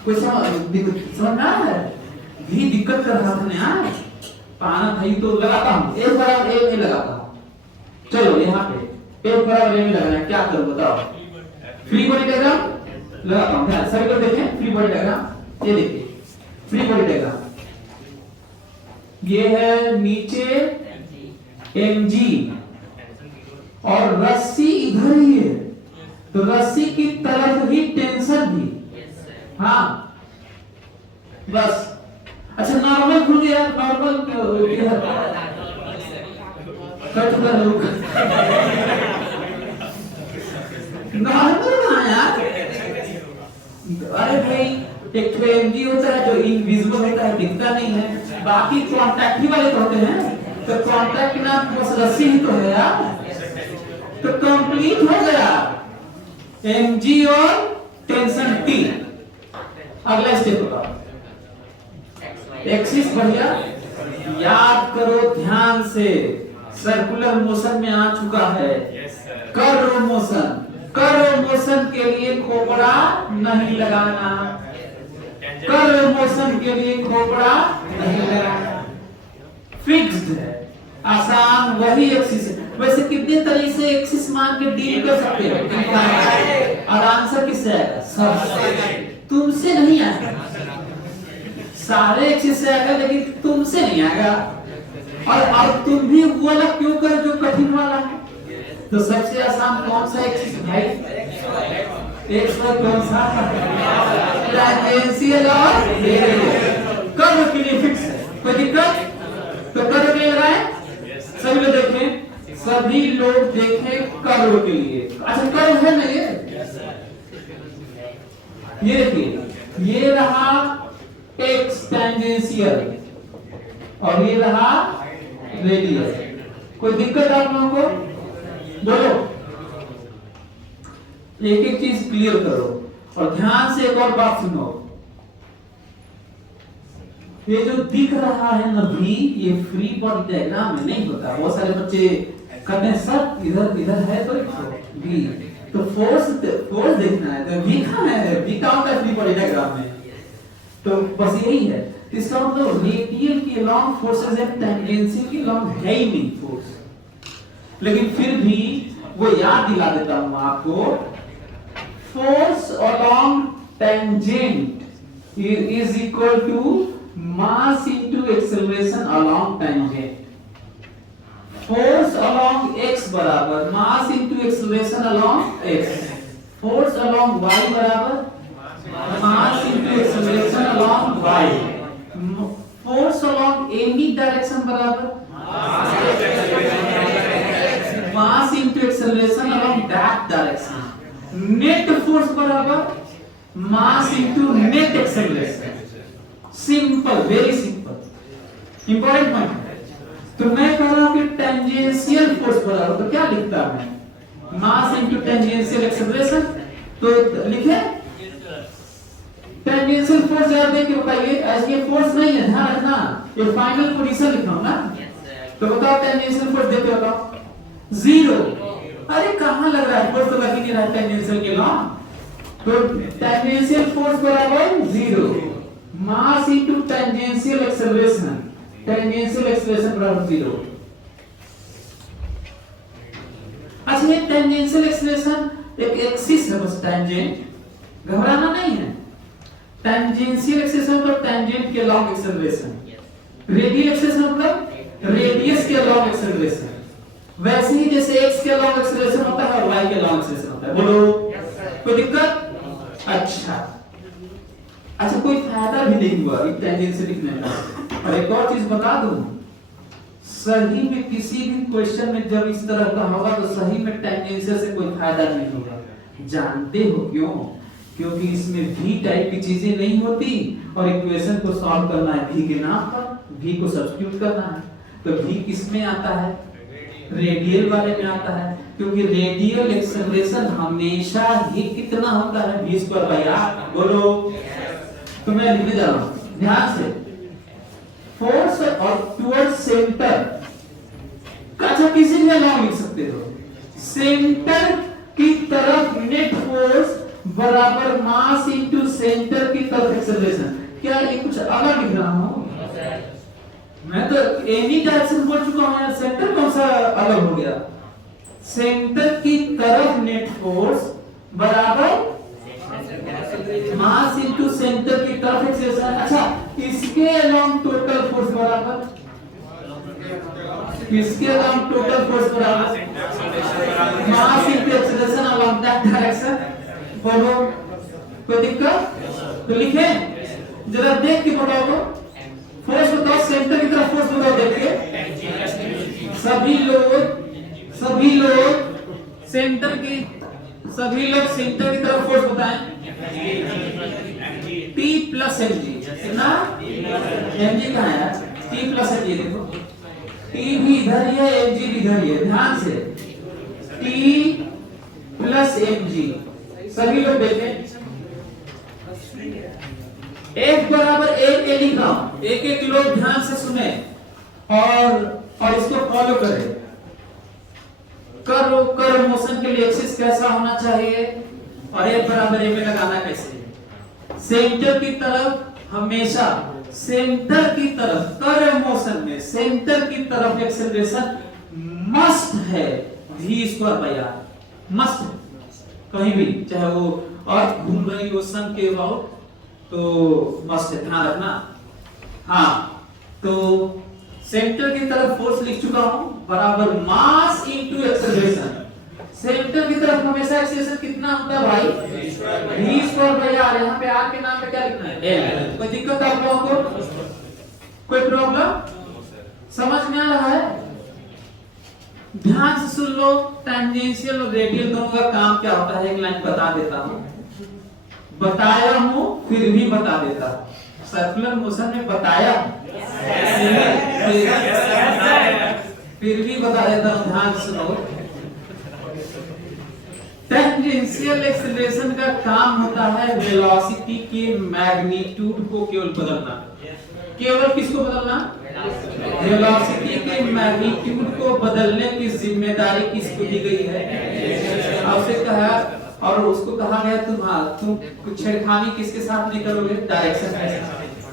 कोई समझ ना है, v दिक्कत कर रहा था ना यार, पाना था, तो लगाता हूँ a बराबर a में लगाता हूँ, चलो यहाँ पे a बराबर a में लगाना है, क्या करूँ बताओ, फ्री बॉडी डायग्राम लगाता हूँ, ध्यान सभी लोग देखें, फ्री बॉडी डायग्राम, ये देखिए फ्री बॉडी डायग्राम, ये है नीचे mg और रस्सी इधर ही है, तो रस्सी की तरफ ही टेंशन भी, हाँ बस, अच्छा नॉर्मल खुल गया, नॉर्मल नॉर्मल यार, अरे भाई एक तो mg होता है जो इनविजिबल होता है, दिखता नहीं है, बाकी कांटेक्ट ही वाले होते हैं, तो कांटेक्ट ना बस रस्सी ही तो है यार, तो कंप्लीट हो गया mg और टेंशन t। अगला स्टेप होगा एक्सिस, बढ़िया याद करो ध्यान से, सर्कुलर मोशन में आ चुका है, कर्व मोशन, कर्व मोशन के लिए खोपड़ा नहीं लगाना, कर्व मोशन के लिए खोपड़ा नहीं लगाना, फिक्स्ड है, आसान वही एक्सिस है। वैसे कितने तरीके से एक्सिस मान के डील कर सकते हो, और आंसर किससे आएगा, सब तुमसे नहीं आएगा, सारे एक्सिस से आएगा लेकिन तुमसे नहीं आएगा, और तुम भी वो वाला क्यों कर जो कठिन वाला है, तो सबसे आसान कौन सा एक्सिस भाई, एक्स वाई कौन सा, टैंजेंशियल और कर्व के लिए फिक्स है, कोई दिक्कत, तो कर्व के लिए लगाए, सभी लोग देखें, सभी लोग देखें कर्व के लिए, अच्छा कर्व है ना ये देखिए, ये रहा एक्स टैंजेंशियल और ये रहा रेडियस, कोई दिक्कत आप लोगों को, बोलो, एक एक चीज क्लियर करो, और ध्यान से एक और बात सुनो, ये जो दिख रहा है ना भी, ये फ्री बॉडी डायग्राम में नहीं होता, बहुत सारे बच्चे कहते हैं सर इधर इधर है तो भी, तो फोर्स देखना है, तो भी कहां है, भी कहां होता है फ्री बॉडी डायग्राम में, तो बस यही है, इसका मतलब रेडियल के लॉन्ग फोर्सेस है, टेंजेंशियल के लॉन्ग है ही नहीं फोर्स, लेकिन फिर भी वो याद दिला देता हूं आपको, force along tangent is equal to mass into acceleration along tangent, force along x बराबर mass into acceleration along x, force along y बराबर mass into acceleration along y, force along any direction बराबर mass into acceleration along that direction, net force बराबर mass into net acceleration, simple, very simple, important point. तो मैं कह रहा हूं कि टेंजेंशियल फोर्स बराबर, तो क्या लिखता है, मास इनटू टेंजेंशियल एक्सेलरेशन, तो लिखे टेंजेंशियल फोर्स याद देके बताइए, ऐसे फोर्स नहीं है, ध्यान रखना, ये फाइनल पोजीशन लिखा हूं ना, तो बताओ टेंजेंशियल फोर्स देते बताओ, जीरो, अरे कहां लग रहा है, फोर्स तो लग ही नहीं रहा टेंजेंशियल के लॉन्ग, तो टेंजेंशियल फोर्स बराबर zero, mass into tangential acceleration, tangential acceleration बराबर जीरो। अच्छा ये टेंजेंशियल एक्सेलरेशन एक एक्सिस है बस, टेंजेंट, घबराना नहीं है, टेंजेंशियल एक्सेलरेशन मतलब टेंजेंट के लॉन्ग एक्सेलरेशन, रेडियल एक्सेलरेशन मतलब रेडियस के लॉन्ग एक्सेलरेशन, वैसे ही जैसे x के अलॉन्ग एक्सेलरेशन होता है और y के अलॉन्ग एक्सेलरेशन होता है। बोलो कोई दिक्कत? अच्छा कोई फायदा भी नहीं हुआ इस टेंजेंशियल लिखने का। और एक और चीज बता दूं, सही में किसी भी क्वेश्चन में जब इस तरह का होगा तो सही में टेंजेंशियल से कोई फायदा नहीं होगा। जानते हो क्यों? क्योंकि इसमें v टाइप की चीजें नहीं होती और इक्वेशन को सॉल्व करना है v के नाम पर, v को सब्स्टिट्यूट करना है। तो v किस में आता है? रेडियल वाले में आता है, क्योंकि रेडियल एक्सेलरेशन हमेशा ही कितना होता है? v²r। बोलो तो मैं लिखने जा रहा हूं ध्यान से। फोर्स और टुवर्ड्स सेंटर का अच्छा किसी भी अलॉन्ग लिख सकते हो। सेंटर की तरफ नेट फोर्स बराबर मास इनटू सेंटर की तरफ एक्सेलरेशन। क्या ये कुछ अलग लिख रहा हूं? मैं तो एनी डायरेक्शन बोल चुका हूं यार, सेंटर कौन सा अलग हो गया? सेंटर की तरफ नेट फोर्स बराबर मास इनटू सेंटर की तरफ एक्सेलरेशन। अच्छा इसके अलॉन्ग टोटल फोर्स बराबर, इसके अलॉन्ग टोटल फोर्स बराबर mass into acceleration along that direction. बोलो कोई दिक्कत? तो लिखे जरा देख के बताओ तो। फोर्स बताओ, सेंटर की तरफ फोर्स बताओ देख के। सभी लोग सेंटर की तरफ फोर्स बताएं। T प्लस mg कितना? mg कहाँ है? T प्लस mg देखो, T भी इधर ही है, mg भी इधर ही है। ध्यान से T प्लस mg सभी लोग देखें। F बराबर एक लिख रहा हूं, एक लोग ध्यान से सुने और इसको फॉलो करें। कर मोशन के लिए एक्सिस कैसा होना चाहिए और F बराबर A में लगाना कैसे? सेंटर की तरफ हमेशा, सेंटर की तरफ कर मोशन में सेंटर की तरफ एक्सेलरेशन मस्ट है v²r, मस्ट। कहीं भी चाहे वो अर्थ घूम रही हो सन के अबाउट तो मस्ट है, ध्यान रखना। हाँ तो सेंटर की तरफ फोर्स लिख चुका हूं बराबर मास इनटू एक्सेलरेशन। सेंटर की तरफ हमेशा एक्सेलरेशन कितना होता है भाई? v²r। यहाँ पे r के नाम पे क्या लिखना है? l। कोई दिक्कत आप लोगों को? कोई प्रॉब्लम समझ में आ रहा है? ध्यान से सुन लो। टेंजेंशियल और रेडियल दोनों का काम क्या होता है एक लाइन बता देता हूं, बताया हूं फिर भी बता देता हूं। सर्कुलर मोशन में बताया फिर भी बता देता हूं, ध्यान सुनो। टेंजेंशियल एक्सेलरेशन का काम होता है वेलोसिटी के मैग्नीट्यूड को केवल बदलना। केवल किसको बदलना? वेलोसिटी के मैग्नीट्यूड को बदलने की जिम्मेदारी किसको दी गई है? आपसे कहा और उसको कहा गया तुम छेड़खानी किसके साथ नहीं करोगे? डायरेक्शन में।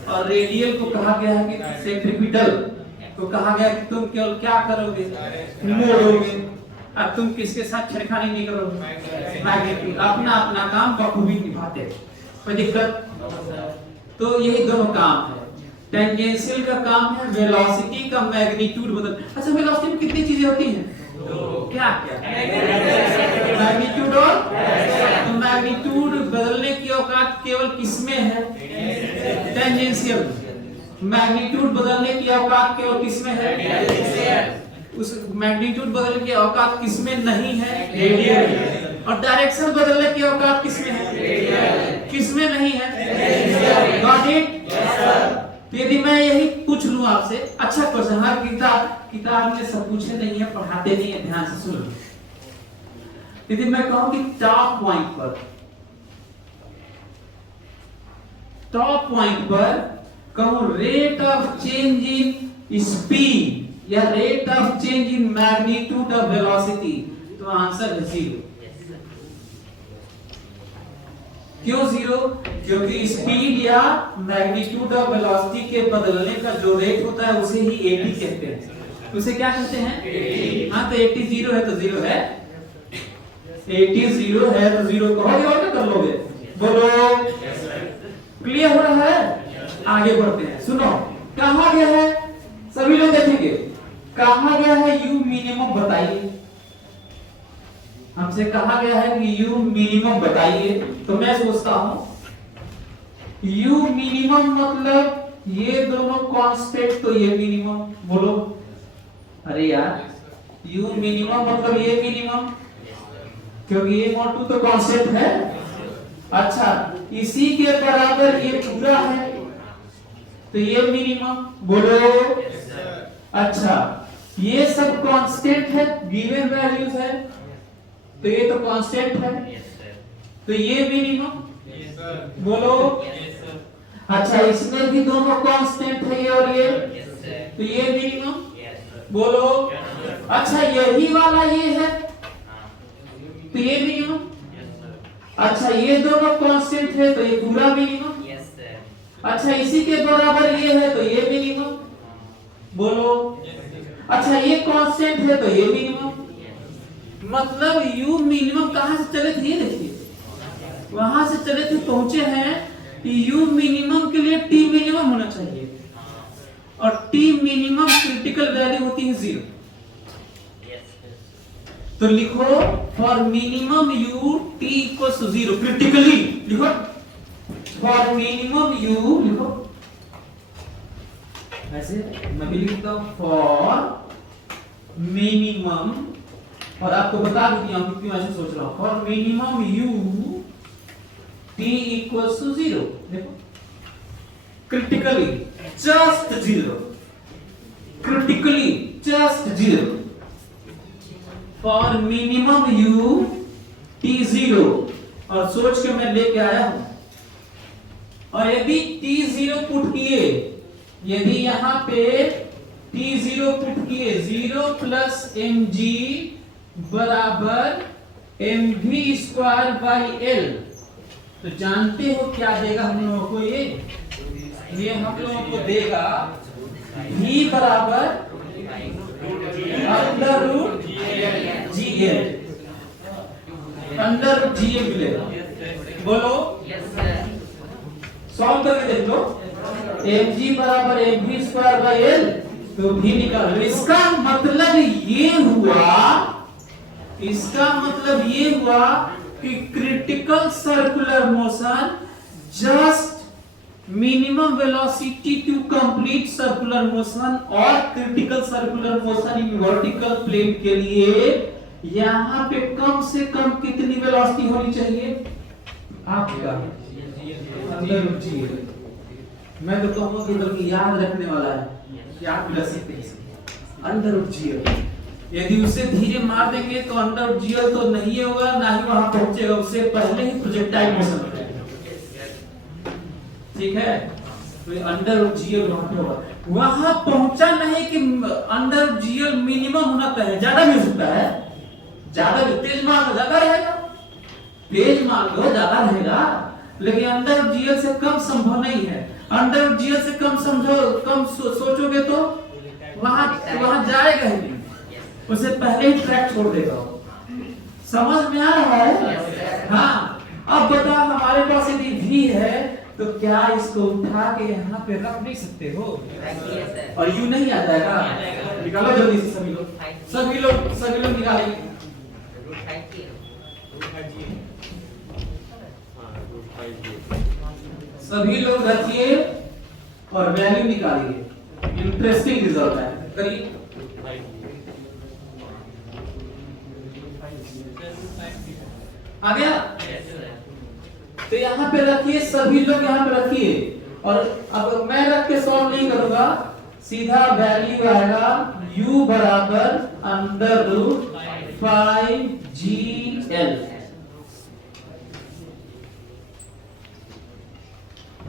और रेडियल को कहा गया है कि सेंट्रीपिटल को कहा गया कि तुम केवल क्या करोगे? मोड़ोगे। अब तुम किसके साथ छेड़खानी नहीं करोगे? मैग्नीट्यूड। अपना अपना काम बखूबी निभाते। कोई दिक्कत? तो यही दोनों काम है। टेंजेंशियल का काम है वेलोसिटी का मैग्नीट्यूड बदल। अच्छा वेलोसिटी में कितनी चीजें होती हैं? क्या क्या? मैग्नीट्यूड और तो मैग्नीट्यूड बदलने की औकात केवल किसमें है? टेंजेंशियल। मैग्नीट्यूड बदलने की औकात केवल किसमें है? उस मैग्नीट्यूड बदलने की औकात किसमें नहीं है? रेडियल। और डायरेक्शन बदलने की औकात किसमें है? रेडियल। किसमें नहीं है? Got it? यदि मैं यही पूछ लूं आपसे, अच्छा क्वेश्चन, हर किताब में सब पूछे नहीं है, पढ़ाते नहीं है, ध्यान से सुनो। यदि मैं कहूं कि टॉप पॉइंट पर कहूं rate of change in speed या rate of change in magnitude of velocity, तो आंसर है 0। क्यों 0? क्योंकि स्पीड या मैग्नीट्यूड ऑफ वेलोसिटी के बदलने का जो रेट होता है उसे ही AT कहते हैं। उसे क्या कहते हैं? हाँ तो AT 0 है तो 0 है। AT 0 है तो 0 कहोगे और क्या कर लोगे? बोलो क्लियर हो रहा है? आगे बढ़ते हैं। सुनो कहा गया है, सभी लोग देखेंगे कहा गया है यू मिनिमम बताइए, हमसे कहा गया है कि यू मिनिमम बताइए। तो मैं सोचता हूं यू मिनिमम मतलब ये दोनों कांस्टेंट, तो ये मिनिमम बोलो। अरे यार यू मिनिमम मतलब ये मिनिमम, क्योंकि ये mod 2 तो कांस्टेंट है। अच्छा इसी के बराबर ये पूरा है, तो ये मिनिमम बोलो। अच्छा ये सब कांस्टेंट है, गिवन वैल्यूज है, तो ये तो कांस्टेंट है, तो ये मिनिमम बोलो। अच्छा इसमें भी दोनों कांस्टेंट है, ये और ये, तो ये मिनिमम बोलो। अच्छा यही वाला ये है, तो ये मिनिमम। अच्छा ये दोनों कांस्टेंट है, तो ये पूरा मिनिमम। अच्छा इसी के बराबर ये है, तो ये मिनिमम बोलो। अच्छा ये कांस्टेंट है, तो ये मिनिमम। मतलब यू मिनिमम कहां से चले थे, ये देखिए वहां से चले थे, पहुंचे हैं कि यू मिनिमम के लिए टी मिनिमम होना चाहिए, और टी मिनिमम क्रिटिकल वैल्यू होती है 0। तो लिखो for minimum u t equals to 0 critically लिखो। फॉर मिनिमम यू लिखो ऐसे, मैं भी लिखता हूं फॉर मिनिमम, और आपको बता दिया हूं क्यों ऐसे सोच रहा हूं। For minimum u t equals to 0, देखो critically just 0, critically just 0। For minimum u t 0, और सोच के मैं लेके आया हूं। और यदि टी 0 पुट किए, यदि यहां पे टी 0 पुट किए, 0 प्लस एम जी बराबर m v square by l, तो जानते हो क्या देगा हम लोगों को, ये हम लोगों को देगा v बराबर under root g l, under root g l मिलेगा बोलो। सॉल्व करके देख लो, एम जी बराबर m v square by l, तो भी निकालो। इसका मतलब ये हुआ, इसका मतलब ये हुआ कि critical circular motion just minimum velocity to complete circular motion, और critical circular motion in vertical plane के लिए यहां पे कम से कम कितनी वेलोसिटी होनी चाहिए आपका, अंडर रूट जी। मैं तो कहूंगा कि बल्कि याद रखने वाला है, याद भी रख सकते हैं अंडर रूट जी। यदि उसे धीरे मार देंगे तो अंडर रूट जी तो नहीं होगा, ना ही वहां पहुंचेगा, उससे पहले ही प्रोजेक्टाइल मोशन हो जाएगा। ठीक है, तो अंडर रूट जी वहां पहुंचा नहीं कि अंडर रूट जी मिनिमम होना तय है, ज्यादा भी हो सकता है, ज्यादा तेज मान लो ज्यादा रहेगा, तेज मान लो ज्यादा रहेगा, लेकिन अंडर रूट जी से कम संभव नहीं है। अंडर रूट जी से कम समझो, कम सोचोगे तो वहां जाएगा ही नहीं, उसे पहले ही ट्रैक छोड़ देगा। समझ में आ रहा है? हाँ। अब बताओ हमारे पास यदि v है तो क्या इसको उठा के यहाँ पे रख नहीं सकते हो, और यू नहीं आ जाएगा? निकालो जल्दी से सभी लोग, सभी लोग निकालिए। सभी लोग रखिए और वैल्यू निकालिए, इंटरेस्टिंग रिजल्ट है, करिए। आ गया? तो यहाँ पे रखिए, सभी लोग यहाँ पे रखिए, और अब मैं रख के सॉल्व नहीं करूंगा, सीधा वैल्यू आएगा u बराबर अंडर रूट 5gl।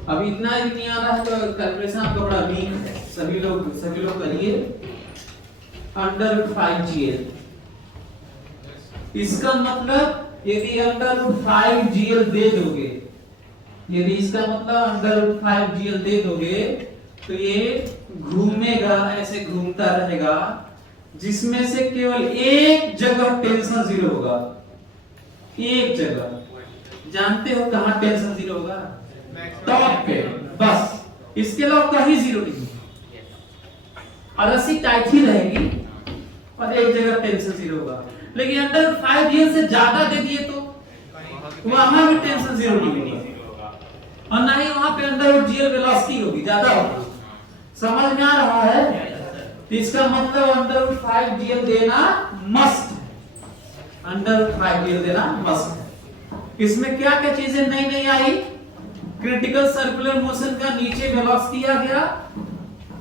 अब इतना ही नहीं आ रहा है तो कैलकुलेशन आपका बड़ा वीक है, सभी लोग करिए अंडर रूट 5gl। इसका मतलब यदि अंडर रूट 5gl दे दोगे, यदि इसका मतलब अंडर रूट 5gl दे दोगे, तो ये घूमेगा, ऐसे घूमता रहेगा, जिसमें से केवल एक जगह टेंशन 0 होगा, एक जगह। जानते हो कहां टेंशन 0 होगा? टॉप पे, बस। इसके अलावा कहीं 0 नहीं। और रस्सी टाइट ही रहेगी और एक जगह टेंशन जीरो होगा। लेकिन अंडर 5 GL से ज्यादा दे दिए तो वहां भी टेंशन जीरो नहीं होगा और ना ही वहां पे अंडर GL वेलोसिटी होगी, ज्यादा होगी। समझ में आ रहा है? तो इसका मतलब अंडर 5 GL देना मस्ट, अंडर 5 GL देना मस्ट। इसमें क्या क्या चीजें नई नई आई? क्रिटिकल सर्कुलर मोशन का नीचे वेलोसिटी आ गया,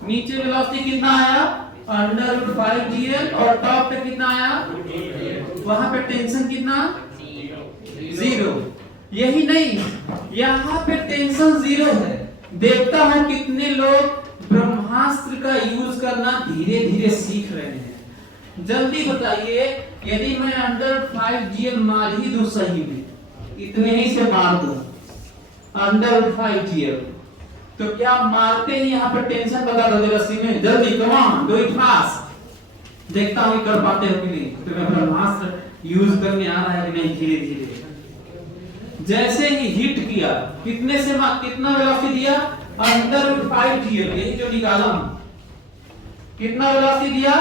नीचे वेलोसिटी कितना आया? अंडर 5 GL और टॉप पे कितना आया? वहां पे टेंशन कितना? जीरो। यही नहीं, यहाँ पे टेंशन जीरो है। देखता हूं कितने लोग ब्रह्मास्त्र का यूज करना धीरे धीरे सीख रहे हैं। जल्दी बताइए, यदि मैं अंडर 5 GL मार ही दूं सही में, इतने ही से मार दूं अंडर 5 GL, तो क्या मारते ही यहाँ पर टेंशन बता दोगे रस्सी में? जल्दी come on, do it fast. देखता हूँ कर पाते हो कि नहीं। तो मैं ब्रह्मास्त्र यूज करने आ रहा है कि नहीं? धीरे धीरे जैसे ही हिट किया, कितने से कितना वेलोसिटी दिया? अंडर 5 GL, यही जो निकाला हूं। कितना वेलोसिटी दिया?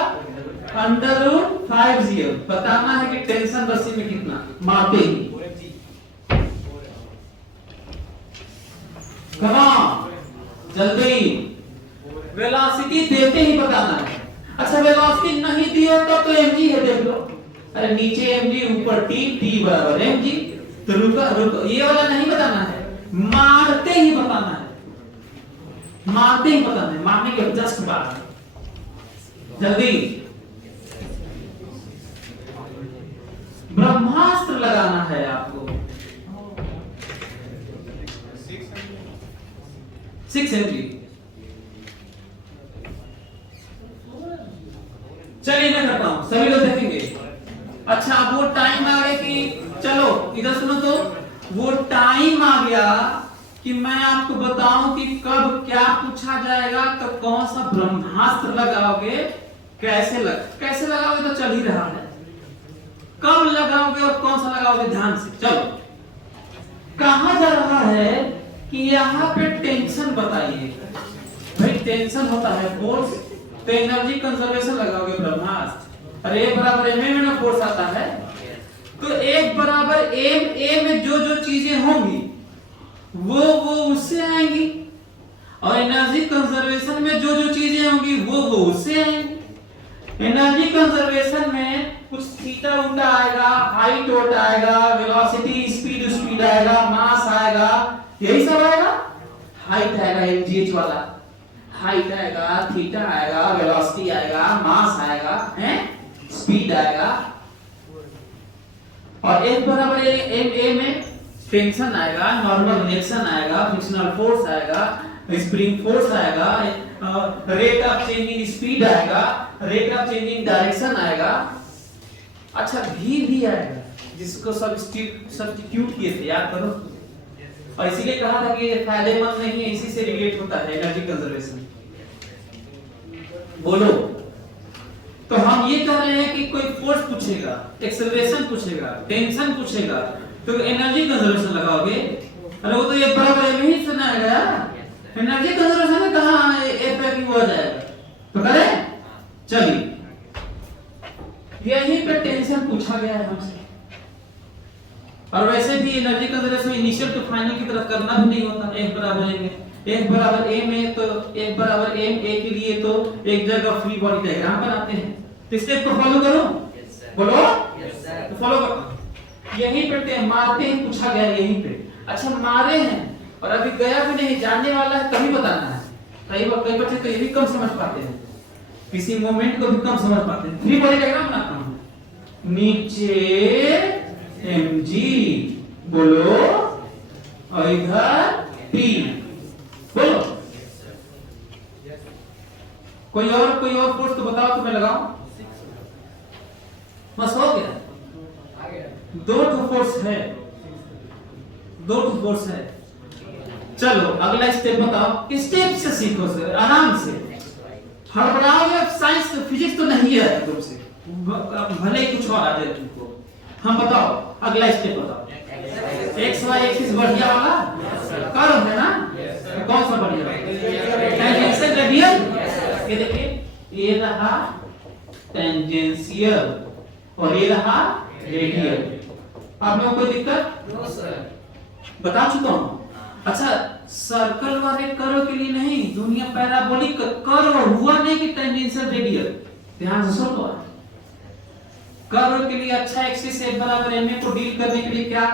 Under 5 GL। बताना है कि टेंशन रस्सी में कितना मारते ही। कम ऑन, जल्दी। वेलोसिटी देते ही बताना है। अच्छा वेलोसिटी नहीं दिया तो mg है, देख लो। अरे नीचे mg, ऊपर t बराबर mg। तो रुको, ये वाला नहीं बताना है, मारते ही बताना है, मारते ही बताना है, मारने के जस्ट बाद। जल्दी ब्रह्मास्त्र लगाना है आपको। 6 mg। चलिए मैं करता हूं, सभी लोग देखेंगे। अच्छा अब वो टाइम आ गया कि चलो इधर सुनो, तो वो टाइम आ गया कि मैं आपको बताऊं कि कब क्या पूछा जाएगा, कब कौन सा ब्रह्मास्त्र लगाओगे, कैसे लगाओगे तो चल ही रहा है। कब लगाओगे और कौन सा लगाओगे, ध्यान से चलो। कहा जा रहा है कि यहाँ पे टेंशन बताइए। भाई टेंशन होता है फोर्स, तो एनर्जी कंजर्वेशन लगाओगे ब्रह्मास्त्र। और A बराबर M में ना फोर्स आता है, तो एक बराबर A में जो जो चीजें होंगी वो उससे आएंगी, और एनर्जी कंजर्वेशन में जो जो चीजें होंगी वो उससे आएंगी। एनर्जी कंजर्वेशन में कुछ थीटा उल्टा आएगा, हाइट ओट आएगा, वेलोसिटी स्पीड आएगा, मास आएगा, यही सब आएगा। हाइट आएगा mgh वाला, हाइट आएगा, थीटा आएगा, वेलोसिटी आएगा, मास आएगा, हैं, स्पीड आएगा। और F बराबर ma में टेंशन आएगा, नॉर्मल रिएक्शन आएगा, फ्रिक्शनल फोर्स आएगा, स्प्रिंग फोर्स आएगा, rate of change in speed आएगा, rate of change in direction आएगा। अच्छा भी आएगा, जिसको सब्स्टिट्यूट किए थे, याद करो। और इसीलिए कहा था कि ये फायदेमंद नहीं है, इसी से रिलेट होता है एनर्जी कंजर्वेशन। बोलो। तो हम ये कह रहे हैं कि कोई फोर्स पूछेगा, एक्सेलरेशन पूछेगा, टेंशन पूछेगा, तो एनर्जी कंजर्वेशन लगाओगे। अरे वो तो ये बराबर में ही सुना है यार, एनर्जी कंजर्वेशन में कहां ए पे क्यों आ जाएगा, तो करें। चलिए यहीं पे टेंशन पूछा गया है हमसे। और वैसे भी energy conservation initial to final की तरफ करना भी नहीं होता। F बराबर m में, F बराबर a में, तो F बराबर m a के लिए तो एक जगह फ्री बॉडी डायग्राम बनाते हैं। तो स्टेप को फॉलो करो, बोलो तो फॉलो करो। यहीं पे मारते ही पूछा गया, यहीं पे। अच्छा मारे हैं और अभी गया भी नहीं, जानने वाला है तभी बताना है। कई बच्चे तो ये भी कम समझ पाते हैं, किसी मोमेंट को भी कम समझ पाते हैं। फ्री बॉडी डायग्राम बनाता हूं, नीचे mg बोलो और इधर t बोलो। कोई और फोर्स तो बताओ तो मैं लगाऊं। बस हो गया, दो फोर्स है। चलो अगला स्टेप बताओ। स्टेप से सीखो सर, आराम से। हड़बड़ाओगे, साइंस फिजिक्स तो नहीं है तुमसे, भले ही कुछ और आ जाए तुमको। हम बताओ अगला स्टेप बताओ। एक्स वाई एक्सिस बढ़िया वाला कर्व है ना, कौन सा बढ़िया? Tangential radial. ये देखिए ये रहा टेंजेंशियल और ये रहा रेडियल। आप लोगों को कोई दिक्कत? No sir. बता चुका हूं। अच्छा, सर्कल वाले कर्व के लिए नहीं, दुनिया पैराबोलिक कर्व हुआ नहीं कि टेंजेंशियल रेडियल। ध्यान से सुनो, कर्व के लिए अच्छा एक्सिस f बराबर ma को डील करने के लिए क्या?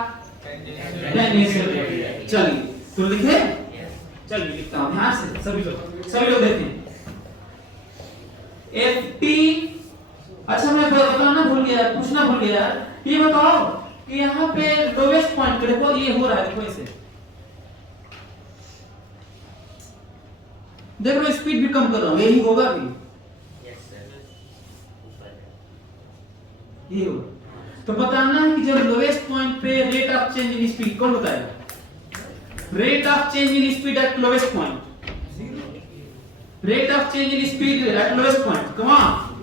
Tangential radial. चलिए तो लिखे, चलिए लिखता हूं ध्यान से, सभी लोग देखें। ft, अच्छा मैं बताना भूल गया, पूछना भूल गया, ये बताओ कि यहाँ पे लोवेस्ट पॉइंट देखो, ये हो रहा है, देखो इसे देख लो, स्पीड भी कम कर रहा हूं, यही होगा भी, ये होगा। तो बताना है कि जब लोवेस्ट पॉइंट पे rate of change in speed, कौन बताएगा? Rate of change in speed at lowest point, rate of change in speed at lowest point, come on,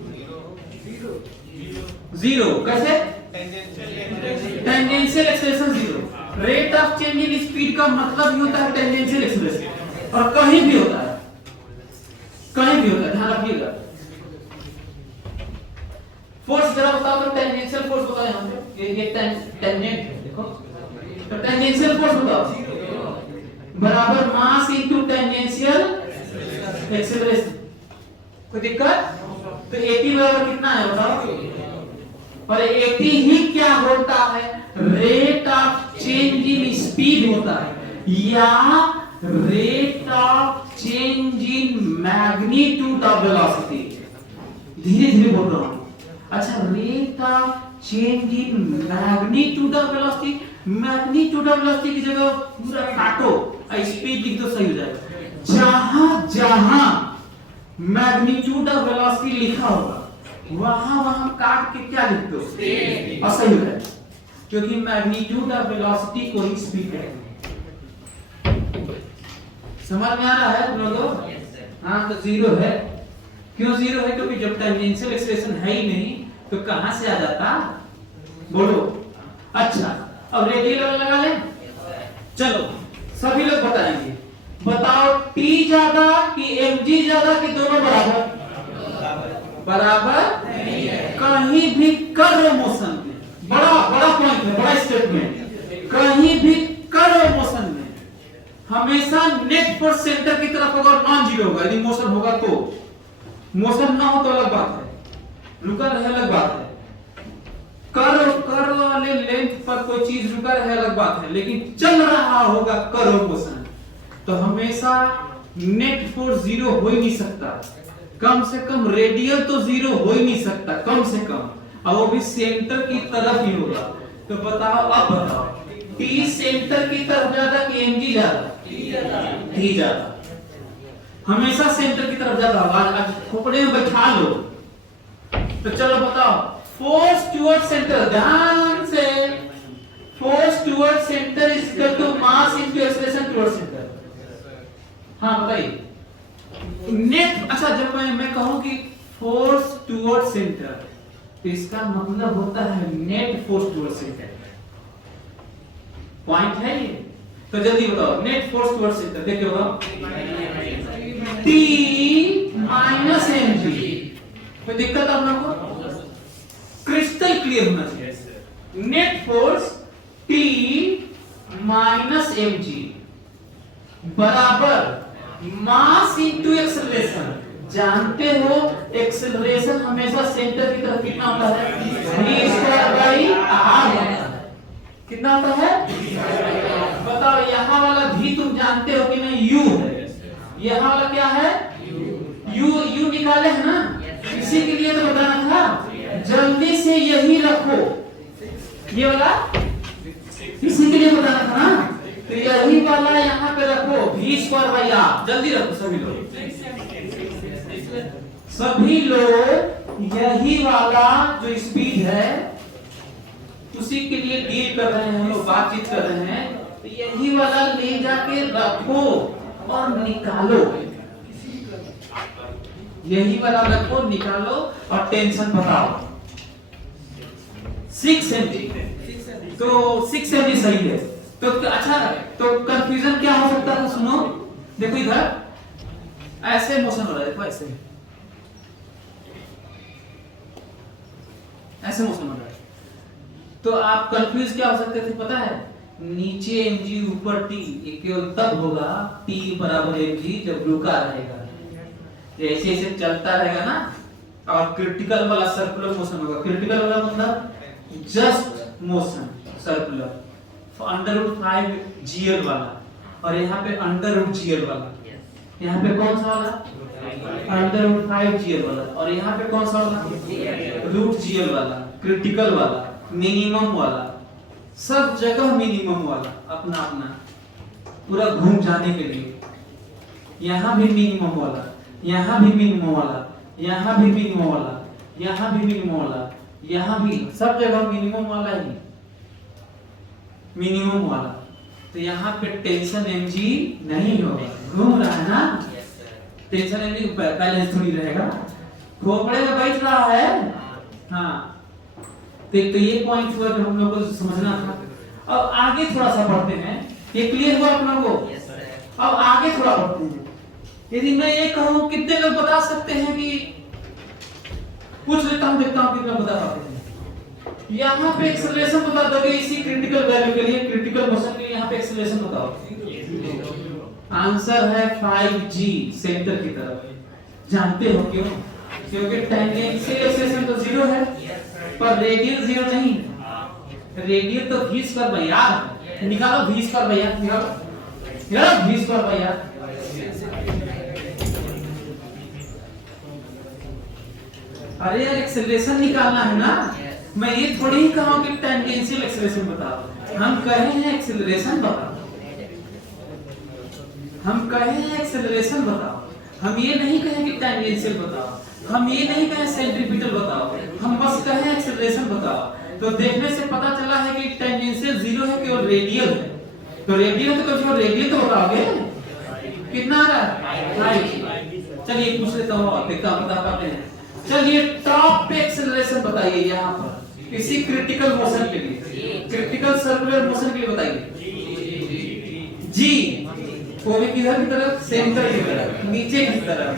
zero. कैसे? Tangential acceleration zero. Rate of change in speed का मतलब ही होता है टेंजेंशियल एक्सेलरेशन, और कहीं भी होता है, कहीं भी होता है, ध्यान रखिएगा। फोर्स जरा बताओ तो, टेंजेंशियल फोर्स बताओ यहां पे, ये टेंजेंट देखो, तो टेंजेंशियल फोर्स बताओ बराबर मास इनटू टेंजेंशियल एक्सेलरेशन। कोई दिक्कत? तो 80 बराबर कितना है बताओ? और 80 ही क्या होता है? Rate of change in speed होता है, या rate of change in magnitude of velocity. धीरे धीरे बोल रहा हूं। अच्छा, rate of change in magnitude of velocity, magnitude of velocity की जगह पूरा काटो, स्पीड लिख दो, सही हो जाएगा। जहां जहां मैग्नीट्यूड ऑफ वेलोसिटी लिखा होगा वहां काट के क्या लिख दो? और सही हो जाएगा, क्योंकि मैग्नीट्यूड ऑफ वेलोसिटी को ही स्पीड है। समझ में आ रहा है तुम लोगों? हाँ, तो जीरो है। क्यों जीरो है? क्योंकि जब टेंजेंशियल एक्सेलरेशन है ही नहीं तो कहां से आ जाता? बोलो। अच्छा, अब रेडियल वाला लगा ले। चलो सभी लोग बताएंगे, बताओ t ज्यादा कि mg ज्यादा कि दोनों बराबर? बराबर नहीं है। कहीं भी कर्व मोशन में, बड़ा पॉइंट है, बड़ा स्टेटमेंट, कहीं भी कर्व मोशन में हमेशा नेट फोर्स सेंटर की तरफ अगर नॉन जीरो होगा, यदि मोशन होगा तो, मोशन ना हो तो अलग बात है, रुका रहे अलग बात है, कर्व वाले लेंथ पर कोई चीज रुका रहे अलग बात है, लेकिन चल रहा होगा कर्व मोशन तो हमेशा नेट फोर्स जीरो हो ही नहीं सकता, कम से कम रेडियल तो जीरो हो ही नहीं सकता, कम से कम, और वो भी सेंटर की तरफ ही होगा। तो बताओ, अब बताओ, टी सेंटर की तरफ ज्यादा कि एमजी ज्यादा? टी ज्यादा, हमेशा सेंटर की तरफ ज्यादा होगा। आज खोपड़े में बैठा लो। तो चलो बताओ, फोर्स टुवर्ड सेंटर, ध्यान से, force toward centre is equal to mass into acceleration toward centre. हाँ बताइए, नेट, अच्छा जब मैं कहूं कि फोर्स टुवर्ड सेंटर तो इसका मतलब होता है net force toward centre, point है ये। तो जल्दी बताओ, नेट फोर्स टुवर्ड सेंटर देखिए बताओ, T माइनस mg। कोई दिक्कत आप लोगों को? क्रिस्टल क्लियर होना चाहिए। Net force T minus mg बराबर मास इनटू एक्सेलरेशन। जानते हो एक्सेलरेशन हमेशा सेंटर की तरफ कितना होता है? v²r। कितना होता है? बताओ, यहाँ वाला v तुम जानते हो कि नहीं? u है। यहाँ वाला क्या है? u निकाले है ना, इसी के लिए तो बताना था। जल्दी से यही रखो, ये वाला इसी के लिए बताना था ना, तो यही वाला यहाँ पे रखो, v²r। जल्दी रखो सभी लोग यही वाला जो स्पीड है उसी के लिए डील कर रहे हैं, हम लोग बातचीत कर रहे हैं, तो यही वाला ले जाके रखो और निकालो, यही वाला रखो, निकालो और टेंशन बताओ। 6 mg, तो 6 mg सही है। तो अच्छा, तो कंफ्यूजन क्या हो सकता था? सुनो, देखो इधर ऐसे मोशन हो रहा है, देखो ऐसे, ऐसे मोशन हो रहा है। तो आप कंफ्यूज क्या हो सकते थे पता है, नीचे mg ऊपर t, ये केवल तब होगा t बराबर mg जब रुका रहेगा, ऐसे ऐसे चलता रहेगा ना। और क्रिटिकल वाला सर्कुलर मोशन होगा। क्रिटिकल वाला मतलब जस्ट मोशन सर्कुलर, √5 GL वाला, और यहाँ पे √GL वाला। यहाँ पे कौन सा वाला? √5 GL वाला, और यहाँ पे कौन सा वाला? √GL वाला, क्रिटिकल वाला, मिनिमम वाला, सब जगह मिनिमम वाला अपना अपना पूरा घूम जाने के लिए। यहाँ भी मिनिमम वाला, यहाँ भी मिनिमम वाला, यहाँ भी मिनिमम वाला, यहाँ भी मिनिमम वाला, यहाँ भी, सब जगह मिनिमम वाला ही, मिनिमम वाला। तो यहाँ पे टेंशन mg नहीं होगा, घूम रहा है ना, टेंशन mg बैलेंस थोड़ी रहेगा, खोपड़े में बैठ रहा है। हाँ, तो ये पॉइंट हुआ जो हम लोग को समझना था। अब आगे थोड़ा सा बढ़ते हैं, ये क्लियर हुआ अपना को? अब आगे थोड़ा बढ़ते हैं। यदि मैं ये कहूं, कितने लोग बता सकते हैं कि, पूछ लेता हूं, देखता हूं कितने बता पाते हैं। यहाँ पे एक्सेलरेशन बता दोगे इसी क्रिटिकल वैल्यू के लिए, क्रिटिकल मोशन के लिए यहाँ पे एक्सेलरेशन बताओ। आंसर है 5g सेंटर की तरफ। जानते हो क्यों? क्योंकि टेंजेंशियल एक्सेलरेशन तो 0 है, पर रेडियल 0 नहीं। रेडियल तो v² भैया, निकालो v² भैया, निकालो v² भैया। अरे यार एक्सेलरेशन निकालना है ना, मैं ये थोड़ी ही कहूं कि टेंजेंशियल एक्सेलरेशन बताओ। हम कहे हैं एक्सेलरेशन बताओ, हम कहे हैं एक्सेलरेशन बताओ, हम ये नहीं कहे कि टेंजेंशियल बताओ, हम ये नहीं कहे सेंट्रीपिटल बताओ, हम बस कहे एक्सेलरेशन बताओ। तो देखने से पता चला है कि टेंजेंशियल 0 है, केवल रेडियल है। तो रेडियल तो कभी रेडियल तो बताओगे, कितना आ रहा है? 5। चलिए पूछ लेता हूं, देखता हूं बता पाते हैं। चलिए टॉप पे एक्सेलरेशन बताइए यहाँ पर, इसी क्रिटिकल मोशन के लिए, क्रिटिकल सर्कुलर मोशन के लिए बताइए। जी, वो भी किधर की तरफ? सेंटर की तरफ, नीचे की तरफ,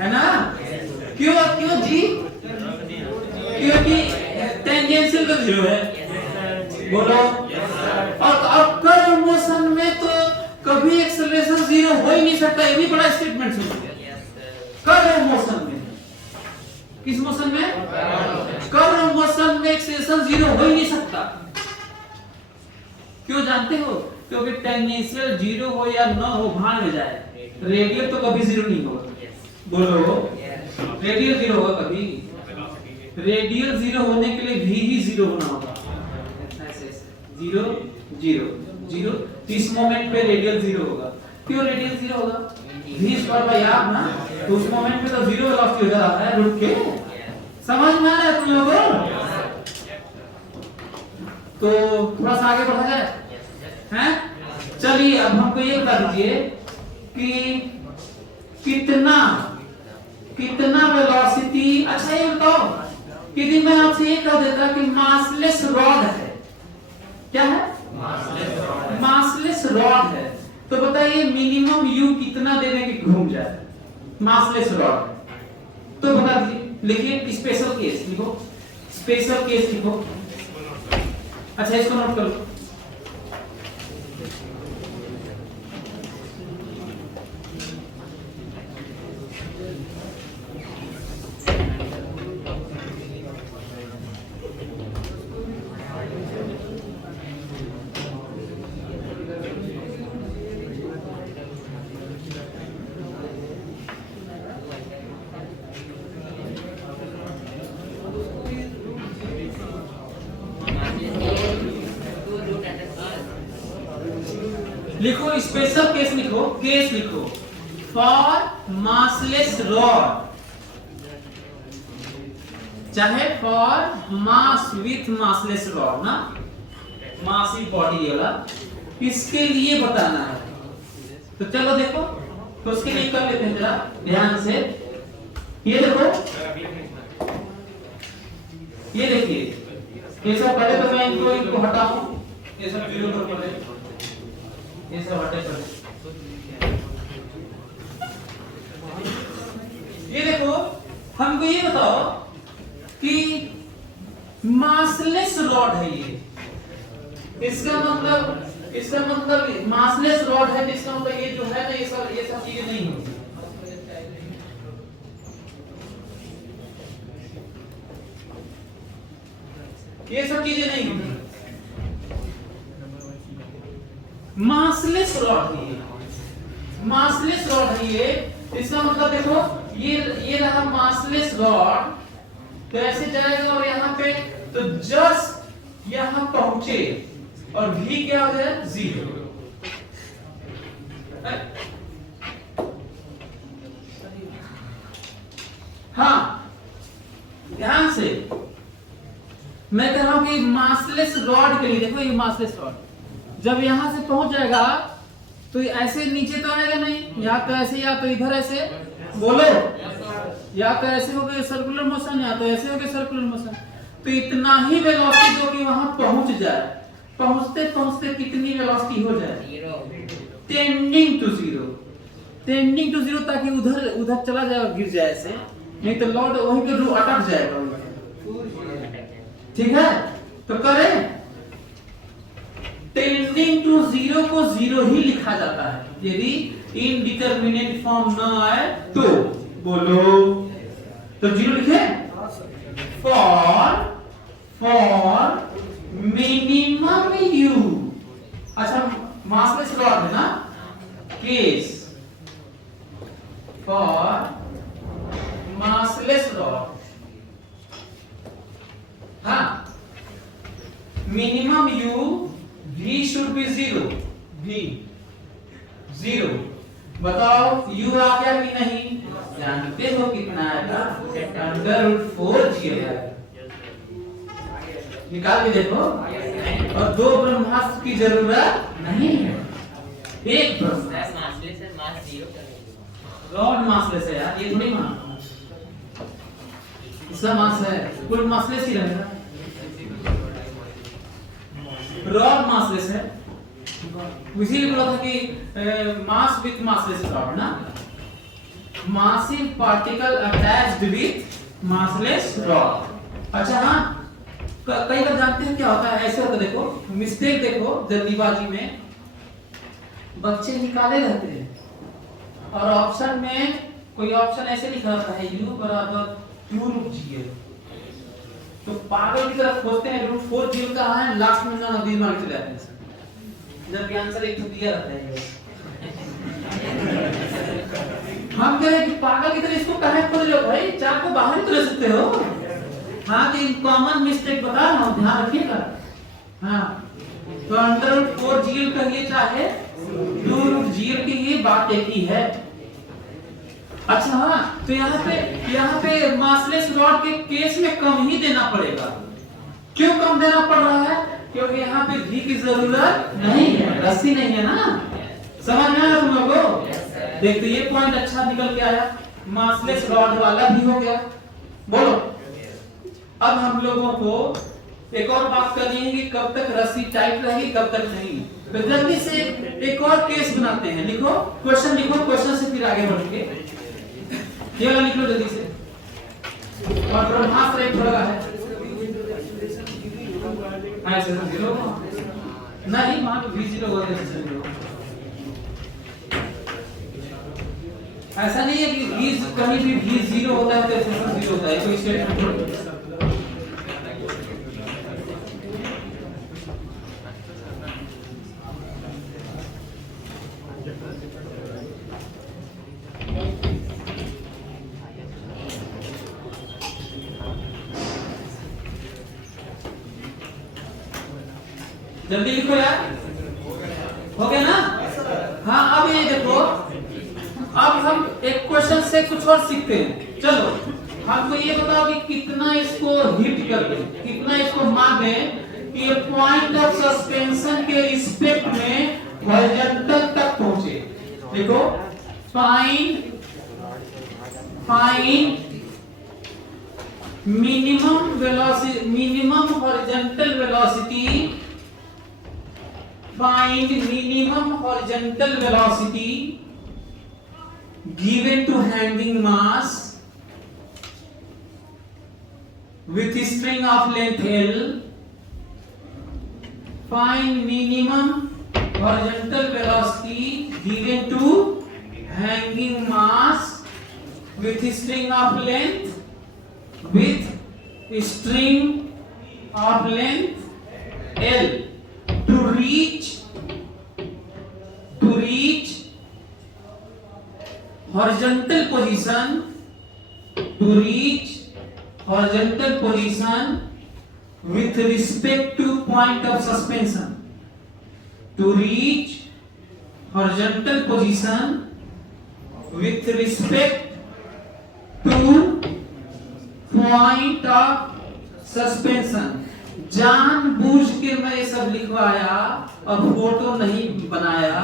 है ना? क्यों क्यों जी? क्योंकि टेंजेंशियल तो 0 है, बोलो। और अब कर्व मोशन में तो कभी एक्सेलरेशन 0 हो ही नहीं सकता, ये भी बड़ा स्टेटमेंट सुनिए। कर्व मोशन में, किस मोशन में? कर्व मोशन में एक्सेलरेशन 0 हो ही नहीं सकता। क्यों जानते हो? क्योंकि टेंजेंशियल 0 हो या न हो, भाड़ में जाए। रेडियल तो कभी 0 नहीं होगा, बोलो। रेडियल 0 होगा कभी? रेडियल 0 होने के लिए भी ही 0 होना होगा, ऐसे 0 0 0। इस मोमेंट पे रेडियल 0 होगा। क्यों रेडियल 0 होगा? v² याद ना, तो उस मोमेंट में तो 0 वेलोसिटी हो जा रहा है रुक के। समझ में आ रहा है तुम लोगों को? तो थोड़ा सा आगे बढ़ा जाए, हैं? चलिए अब हमको ये बता दीजिए कि कितना वेलोसिटी। अच्छा ये बताओ कि यदि मैं आपसे ये कह देता कि मासलेस रॉड है, क्या है? मासलेस रॉड है, तो बताइए मिनिमम u कितना देने की घूम जाए? मासलेस रॉड, तो बता दीजिए। लिखिए स्पेशल केस लिखो, स्पेशल केस लिखो। अच्छा इसको नोट करो। लिखो स्पेशल केस लिखो, केस लिखो फॉर मासलेस रॉड, चाहे for mass with massless rod ना, मासी बॉडी वाला, इसके लिए बताना है। तो चलो देखो, तो उसके लिए कर लेते हैं जरा ध्यान से। ये देखो, ये देखिए, ये सब पहले तो मैं इनको हटाऊं, ये सब जीरो पर पड़े, ये सब हटे पड़े। ये देखो, हमको ये बताओ कि मासलेस रॉड है ये। इसका मतलब मासलेस रॉड है, इसका मतलब ये जो है ना, ये सब चीजें नहीं होती। ये सब चीजें नहीं होती। मासलेस रॉड है ये, मासलेस रॉड है ये। इसका मतलब देखो ये रहा मासलेस रॉड, तो ऐसे जाएगा और यहाँ पे तो जस्ट यहाँ पहुंचे और भी क्या हो जाए 0। हाँ ध्यान से मैं कह रहा हूं कि मासलेस रॉड के लिए देखो, ये मासलेस रॉड जब यहां से पहुंच जाएगा तो ऐसे नीचे तो आएगा नहीं, या तो ऐसे या तो इधर ऐसे, बोलो, या तो ऐसे हो गए सर्कुलर मोशन, या तो ऐसे हो गए सर्कुलर मोशन। तो इतना ही वेलोसिटी जो कि वहां पहुंच जाए, पहुंचते पहुंचते कितनी वेलोसिटी हो जाए, टेंडिंग टू जीरो, ताकि उधर चला जाए और गिर जाए ऐसे, नहीं तो लॉर्ड वहीं पे अटक जाएगा। ठीक है, तो करें टेंडिंग टू जीरो को जीरो ही लिखा जाता है यदि इनडिटरमिनेट फॉर्म न आए तो। बोलो, तो जीरो लिखे फॉर मिनिमम यू। अच्छा मासलेस रॉड है ना, केस फॉर मासलेस रॉड, हाँ minimum you v should be 0, v 0। बताओ u आ गया कि नहीं, जानते हो कितना आएगा, √4g निकाल के देखो। और दो ब्रह्मास्त्र की जरूरत नहीं है, एक रॉड मासलेस है यार, ये थोड़ी मान इसका मास है, कुल मासलेस ही रहेगा। रॉड मासलेस है, इसीलिए बोला था कि मास विथ मासलेस रॉड ना, massive particle attached with massless rod. अच्छा हाँ, कई बार जानते हैं क्या होता है, ऐसे होता है, देखो मिस्टेक देखो, जल्दीबाजी में बच्चे निकाले रहते हैं और ऑप्शन में कोई ऑप्शन ऐसे लिखा रहता है u बराबर 2√gl, तो पागल की तरफ खोजते हैं √4g कहाँ है, लास्ट में ना नदी मार के जाते हैं, जबकि आंसर एक तो दिया रहता है। हम कह रहे हैं कि पागल की तरह इसको कहाँ खोज रहे हो भाई, चार को बाहर ही तो ले सकते हो। हाँ कि कॉमन मिस्टेक बता रहा हूँ, ध्यान रखिएगा। हाँ तो √4gl कहिए चाहे 2√gl की ये बात एक ही है। अच्छा हाँ, तो यहाँ पे मासलेस रॉड के केस में कम ही देना पड़ेगा। क्यों कम देना पड़ रहा है, क्योंकि यहाँ पे घी की जरूरत नहीं है, रस्सी नहीं है ना, समझ में आया तुम लोगों को। देखते ये पॉइंट अच्छा निकल के आया, मासलेस रॉड वाला भी हो गया। बोलो, अब हम लोगों को एक और बात करनी है कि कब तक रस्सी टाइट रहेगी, कब तक नहीं। तो जल्दी से एक और केस बनाते हैं, लिखो क्वेश्चन, लिखो क्वेश्चन से फिर आगे बढ़ेंगे। ये वाला लिख लो जल्दी से, और ब्रह्मास्त्र एक लगा है ऐसे 0 नहीं, वहां पे v0 होगा, ऐसा नहीं है कि v कहीं भी v0 होता है तो ऐसे 0 होता है, कोई स्टेटमेंट। जल्दी लिखो यार, हो गया ना। हाँ अब ये देखो, अब हम एक क्वेश्चन से कुछ और सीखते हैं। चलो हमको ये बताओ कि कितना इसको हिट कर दे, कितना इसको मार दे कि ये पॉइंट ऑफ सस्पेंशन के रिस्पेक्ट में हॉरिजॉन्टल तक पहुंचे। देखो find minimum velocity, minimum horizontal velocity, find minimum horizontal velocity given to hanging mass with string of length L, find minimum horizontal velocity given to hanging mass with string of length L to reach horizontal position with respect to point of suspension. To reach horizontal position with respect to point of suspension. जानबूझ के मैं ये सब लिखवाया और फोटो नहीं बनाया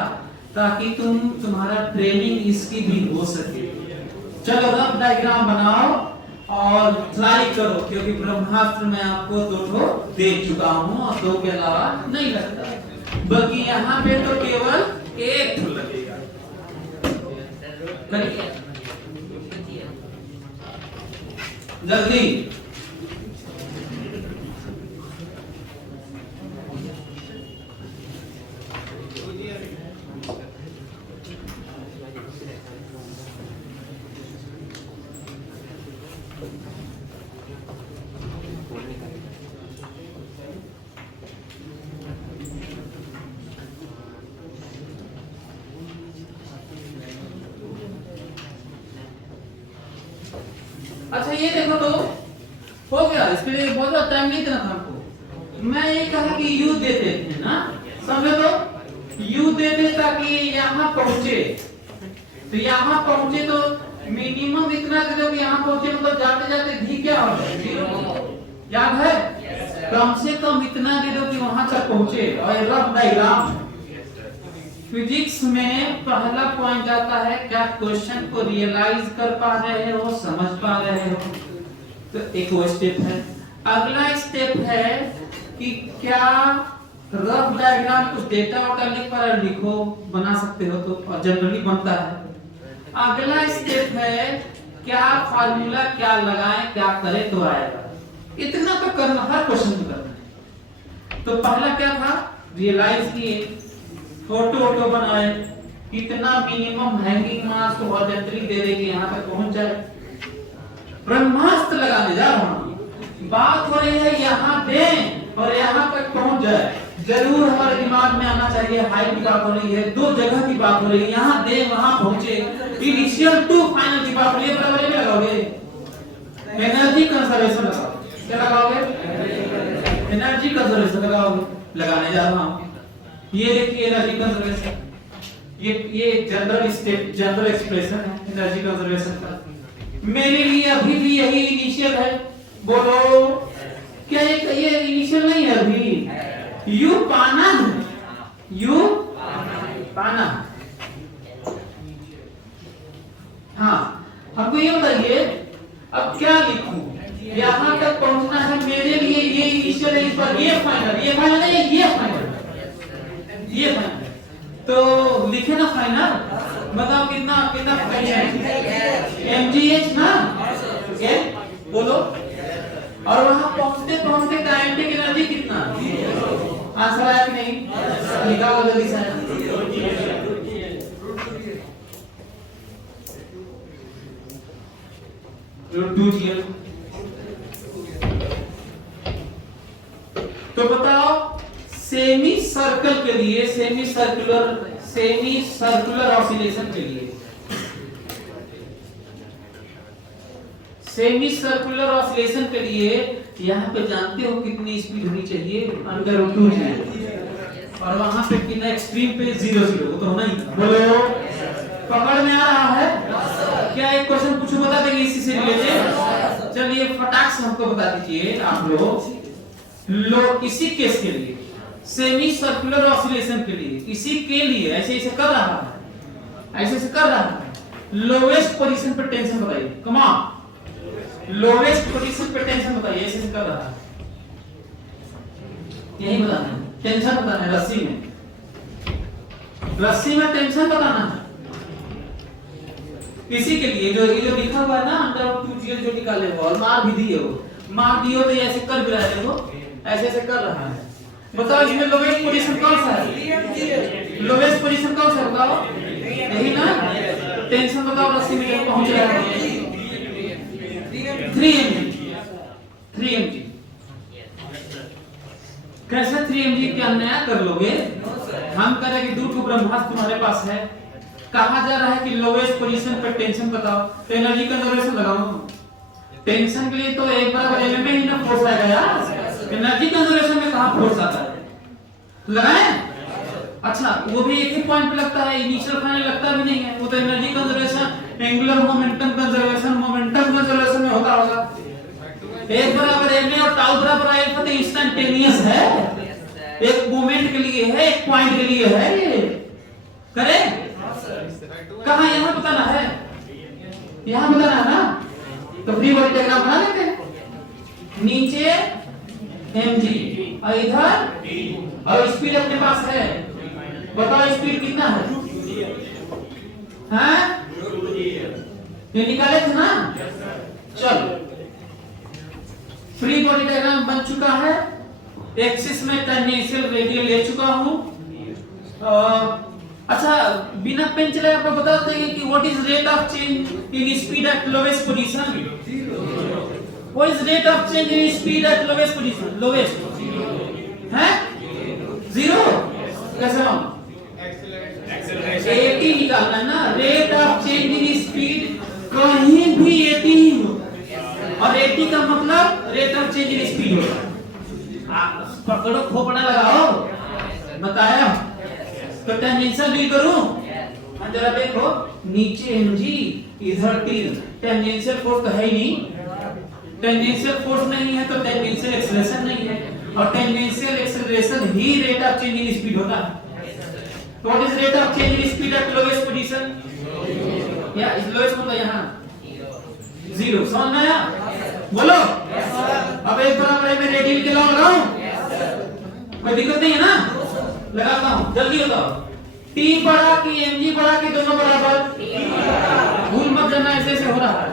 ताकि तुम्हारा ट्रेनिंग इसकी भी हो सके। चलो रफ डायग्राम बनाओ और ट्राई करो, क्योंकि ब्रह्मास्त्र में आपको 2 दे चुका हूं और 2 के अलावा नहीं लगता, बल्कि यहाँ पे तो केवल 1 लगेगा। जल्दी अच्छा ये देखो तो हो गया, इसके लिए बहुत ज्यादा टाइम नहीं देना था हमको। मैं ये कहा कि यू दे देते हैं ना, समझो तो यू दे दे ताकि यहाँ पहुंचे, तो यहाँ पहुंचे तो मिनिमम इतना दे दो कि यहाँ पहुंचे, मतलब जाते जाते भी क्या हो जाए 0, याद है? कम से कम इतना दे दो कि वहां तक पहुंचे। और रफ डायग्राम फिजिक्स में पहला पॉइंट आता है, क्या क्वेश्चन को रियलाइज कर पा रहे हो, समझ पा रहे हो, तो एक वो स्टेप है। अगला स्टेप है कि क्या रफ डायग्राम कुछ डेटा वाटा लिख पा रहे, लिखो, बना सकते हो तो, और जनरली बनता है। अगला स्टेप है क्या फार्मूला क्या लगाएं, क्या करें तो आएगा। इतना तो करना, हर क्वेश्चन में करना है। तो पहला क्या था, रियलाइज किए, फोटो बनाए, कितना मिनिमम हैंगिंग मास को हॉरिजॉन्टली दे देंगे यहाँ तक पहुंच जाए। ब्रह्मास्त्र लगाने जा रहा हूँ, बात हो रही है यहाँ दें और यहाँ तक पहुंच जाए। जरूर हमारे दिमाग में आना चाहिए हाइट की बात हो रही है, 2 जगह की बात हो रही है, यहाँ दें वहां पहुंचे, इनिशियल टू फाइनल की बात हो रही है। बराबर में लगाओगे एनर्जी कंजर्वेशन, लगाओ, क्या लगाओगे? एनर्जी कंजर्वेशन लगाओगे, लगाने जा रहा हूँ। ये देखिए एनर्जी कंजर्वेशन, ये जनरल स्टेट, जनरल एक्सप्रेशन है एनर्जी कंजर्वेशन का। मेरे लिए अभी भी यही इनिशियल है, बोलो क्या ये इनिशियल नहीं है अभी? यू पाना है, यू पाना। हाँ, हमको ये बताइए अब क्या लिखूं, यहाँ तक पहुंचना है, मेरे लिए ये इनिशियल है, इस पर ये फाइनल, ये फाइनल है, ये फाइनल, ये फाइनल। तो लिखे ना फाइनल, बताओ कितना कितना mgh ना, बोलो। और वहां पहुंचते पहुंचते काइनेटिक एनर्जी कितना? आंसर आया कि नहीं? निकालो जल्दी से। √2gl। तो बताओ सेमी सर्कल के लिए, सेमी सर्कुलर ऑसिलेशन के लिए, सेमी सर्कुलर ऑसिलेशन के लिए यहाँ पे जानते हो कितनी स्पीड होनी चाहिए? √2g। और वहां पे कितना एक्सट्रीम पे 0 वो तो होना ही। बोलो पकड़ में आ रहा है? क्या एक क्वेश्चन पूछो, बता देंगे इसी से रिलेटेड? चलिए फटाक से हमको बता दीजिए आप लोग। इसी केस के लिए, सेमी सर्कुलर ऑसिलेशन के लिए, इसी के लिए ऐसे ऐसे कर रहा है, ऐसे ऐसे कर रहा है, लोवेस्ट पोजीशन पे टेंशन बताइए, कम ऑन, लोवेस्ट पोजीशन पे टेंशन बताइए, ऐसे ऐसे कर रहा है, यही बताना है, टेंशन बताना है, रस्सी में टेंशन बताना है। इसी के लिए जो लिखा हुआ है ना √2gl जो निकाले वो और मार भी दिए वो, मार दियो तो ऐसे कर भी रहा है, देखो ऐसे ऐसे कर रहा है। बताओ इसमें लोवेस्ट पोजीशन कौन सा है? लोवेस्ट पोजीशन कौन सा बताओ? यही ना। टेंशन बताओ 80 मीटर पहुंच रहा है 3 mg। 3 mg कैसे 3 mg क्या नया कर लोगे? हम कह रहे हैं कि 2 ठो ब्रह्मास्त्र तुम्हारे पास है। कहा जा रहा है कि लोवेस्ट पोजीशन पर टेंशन बताओ, तो एनर्जी कंजर्वेशन लगाओ। टेंशन के लिए तो एक बार एल में ही ना फोर्स आएगा यार, एनर्जी कंजर्वेशन में कहां फोर्स आता है? लगाएं? अच्छा वो भी एक ही पॉइंट पे लगता है, इनिशियल फाइनल लगता भी नहीं है। वो तो energy conservation, angular momentum conservation में होता होगा। एक बराबर एम और टाउ बराबर अल्फा तो इंस्टेंटेनियस है, एक मोमेंट के लिए है, एक पॉइंट के लिए है। ये करें कहां? यहां बताना है, यहां बताना है ना। तो फ्री बॉडी डायग्राम बना लेते हैं। नीचे mg और इधर और स्पीड अपने पास है। बताओ स्पीड कितना है? हैं? ये निकाले थे ना। चलो फ्री बॉडी डायग्राम बन चुका है। एक्सिस में टेंजेंशियल रेडियल ले चुका हूं। अच्छा बिना पेन चलाए आपको बता देंगे कि what is rate of change in speed at lowest position? What is rate of change in speed at lowest position? Lowest है 0। कैसे हम एक्सेलरेशन निकालना है ना। Rate of change in speed कहीं भी 80 ही हो, और 80 का मतलब rate of change in speed होगा। पकड़ो खोपड़ा लगाओ, बताया। तो टेंजेंशियल डील करूं, जरा देखो नीचे mg इधर t। टेंजेंशियल फोर्स तो है ही नहीं। टेंजेंशियल फोर्स नहीं है तो टेंजेंशियल एक्सेलरेशन नहीं है, और tangential acceleration he rate of change in speed होता है। तो what is rate of change in speed at lowest position? या इस लोवेस्ट मतलब यहां 0। समझ में आया? बोलो। अब एक बराबर में रेडियल के लॉ लगाऊं, कोई दिक्कत नहीं है ना? लगाता हूं, जल्दी बताओ। t बड़ा कि mg बड़ा कि दोनों बराबर? भूल मत जाना, ऐसे ऐसे हो रहा है।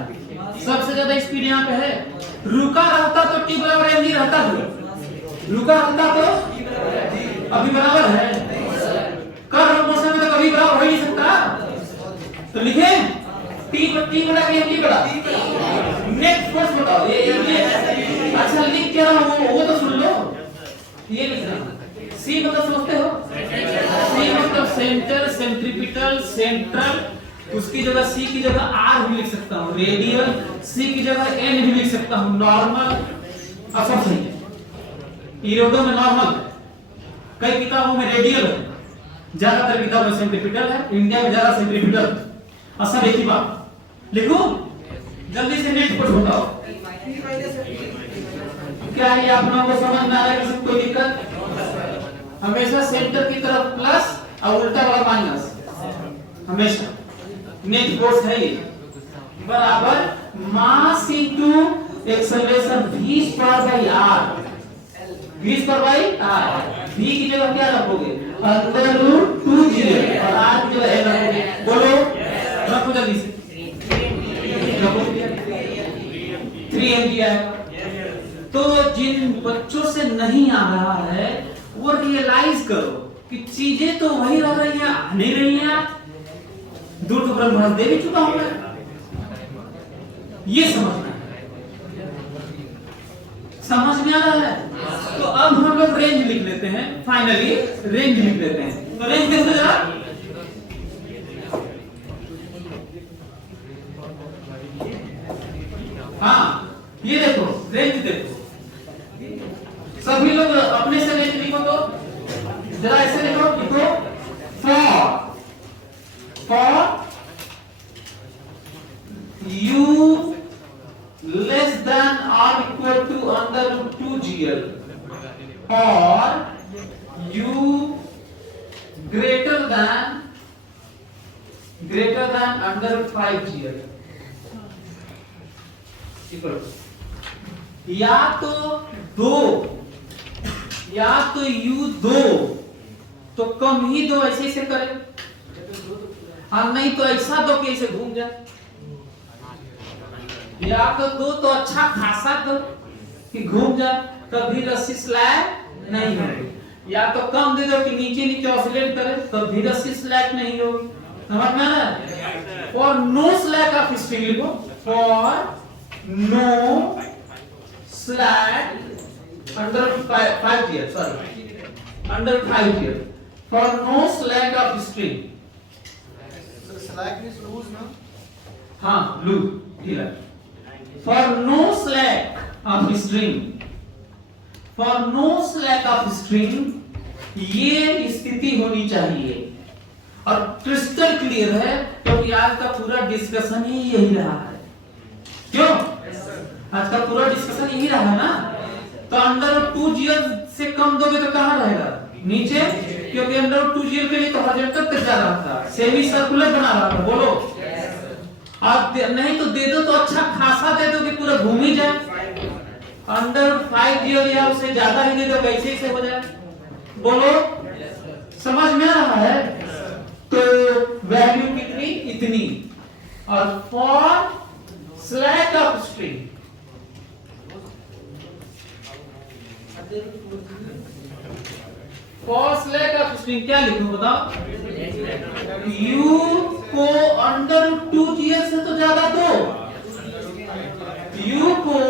सबसे ज्यादा स्पीड यहाँ पे है। रुका रहता तो t बराबर mg रहता, तो रुका रहता तो अभी बराबर है। कर मोशन में तो कभी बराबर हो ही नहीं सकता। तो लिखे t बड़ा कि mg बड़ा? नेक्स्ट फोर्स बताओ। ये अच्छा लिख क्या रहा हूं वो तो सुन लो। ये लिख रहा हूं C मतलब समझते हो? C मतलब सेंटर, सेंट्रीपिटल, सेंट्रल। उसकी जगह C की जगह R भी लिख सकता हूँ। रेडियल C की जगह N भी लिख सकता हूँ। नॉर्मल अब सब सही है। ईरोडो में नॉर्मल, कई किताबों में रेडियल है, ज्यादातर किताबों में सेंट्रीपिटल है। इंडिया में ज्यादा सेंट्रीपिटल। और सब एक ही बात। लिखो जल्दी से नेक्स्ट पर बताओ। क्या ये आप लोगों को समझ में आ रहा है? किसी कोई दिक्कत? हमेशा सेंटर की तरफ प्लस और उल्टा वाला माइनस हमेशा। नेट फोर्स है ये बराबर mass into acceleration v square by r। v square by r। v की जगह क्या रखोगे? अंडर रूट 2g और r की जगह l रखोगे। बोलो रखो जल्दी से। 3 mg आएगा। तो जिन बच्चों से नहीं आ रहा है वो रियलाइज करो कि चीजें तो वही रह रही हैं, आ नहीं रही हैं। दूर तो ब्रह्मांड दे भी चुका हूं मैं, ये समझना है। समझ में आ रहा है? तो अब हम लोग रेंज लिख लेते हैं। फाइनली रेंज लिख लेते हैं। तो रेंज कैसे जरा हाँ ये देखो रेंज देखो। सभी लोग अपने से रेंज लिखो, तो जरा ऐसे लिखो फॉर u लेस देन और equal to under root 2gl और u greater than under root 5gl। या तो u 2 तो कम ही दो, ऐसे ऐसे करें, और नहीं तो ऐसा दो कि ऐसे घूम जाए। या तो दो तो अच्छा खासा दो, कि घूम जाए, कभी रस्सी स्लैग नहीं होगी। या तो कम दे दो कि नीचे नीचे ऑसिलेट करे, कभी रस्सी स्लैग नहीं होगी। समझ में आ रहा है? For no slack of string लिखो, for no slack under 5 here, sorry, under 5 here, for no slack of string. So slack is loose, no? हाँ, loose, ढीला। For no slack of string, for no slack of string, ये स्थिति होनी चाहिए। और क्रिस्टल क्लियर है, क्योंकि आज का पूरा डिस्कशन ही यही रहा है। क्यों? आज का पूरा डिस्कशन यही रहा ना। तो अंडर 2gl से कम दोगे तो कहां रहेगा? नीचे, क्योंकि अंडर 2gl के लिए तो हॉरिजॉन्टल तक जा रहा था, सेमी सर्कुलर बना रहा था। बोलो आप नहीं तो दे दो तो अच्छा खासा दे दो कि पूरा घूम ही जाए। अंडर 5gl या उससे ज्यादा ही दे दो, वैसे से हो जाए। बोलो समझ में आ रहा है? तो वैल्यू कितनी? इतनी। और for slack of string, for slack of string क्या लिखूं बताओ? u को अंडर 2gl से तो ज्यादा दो, u को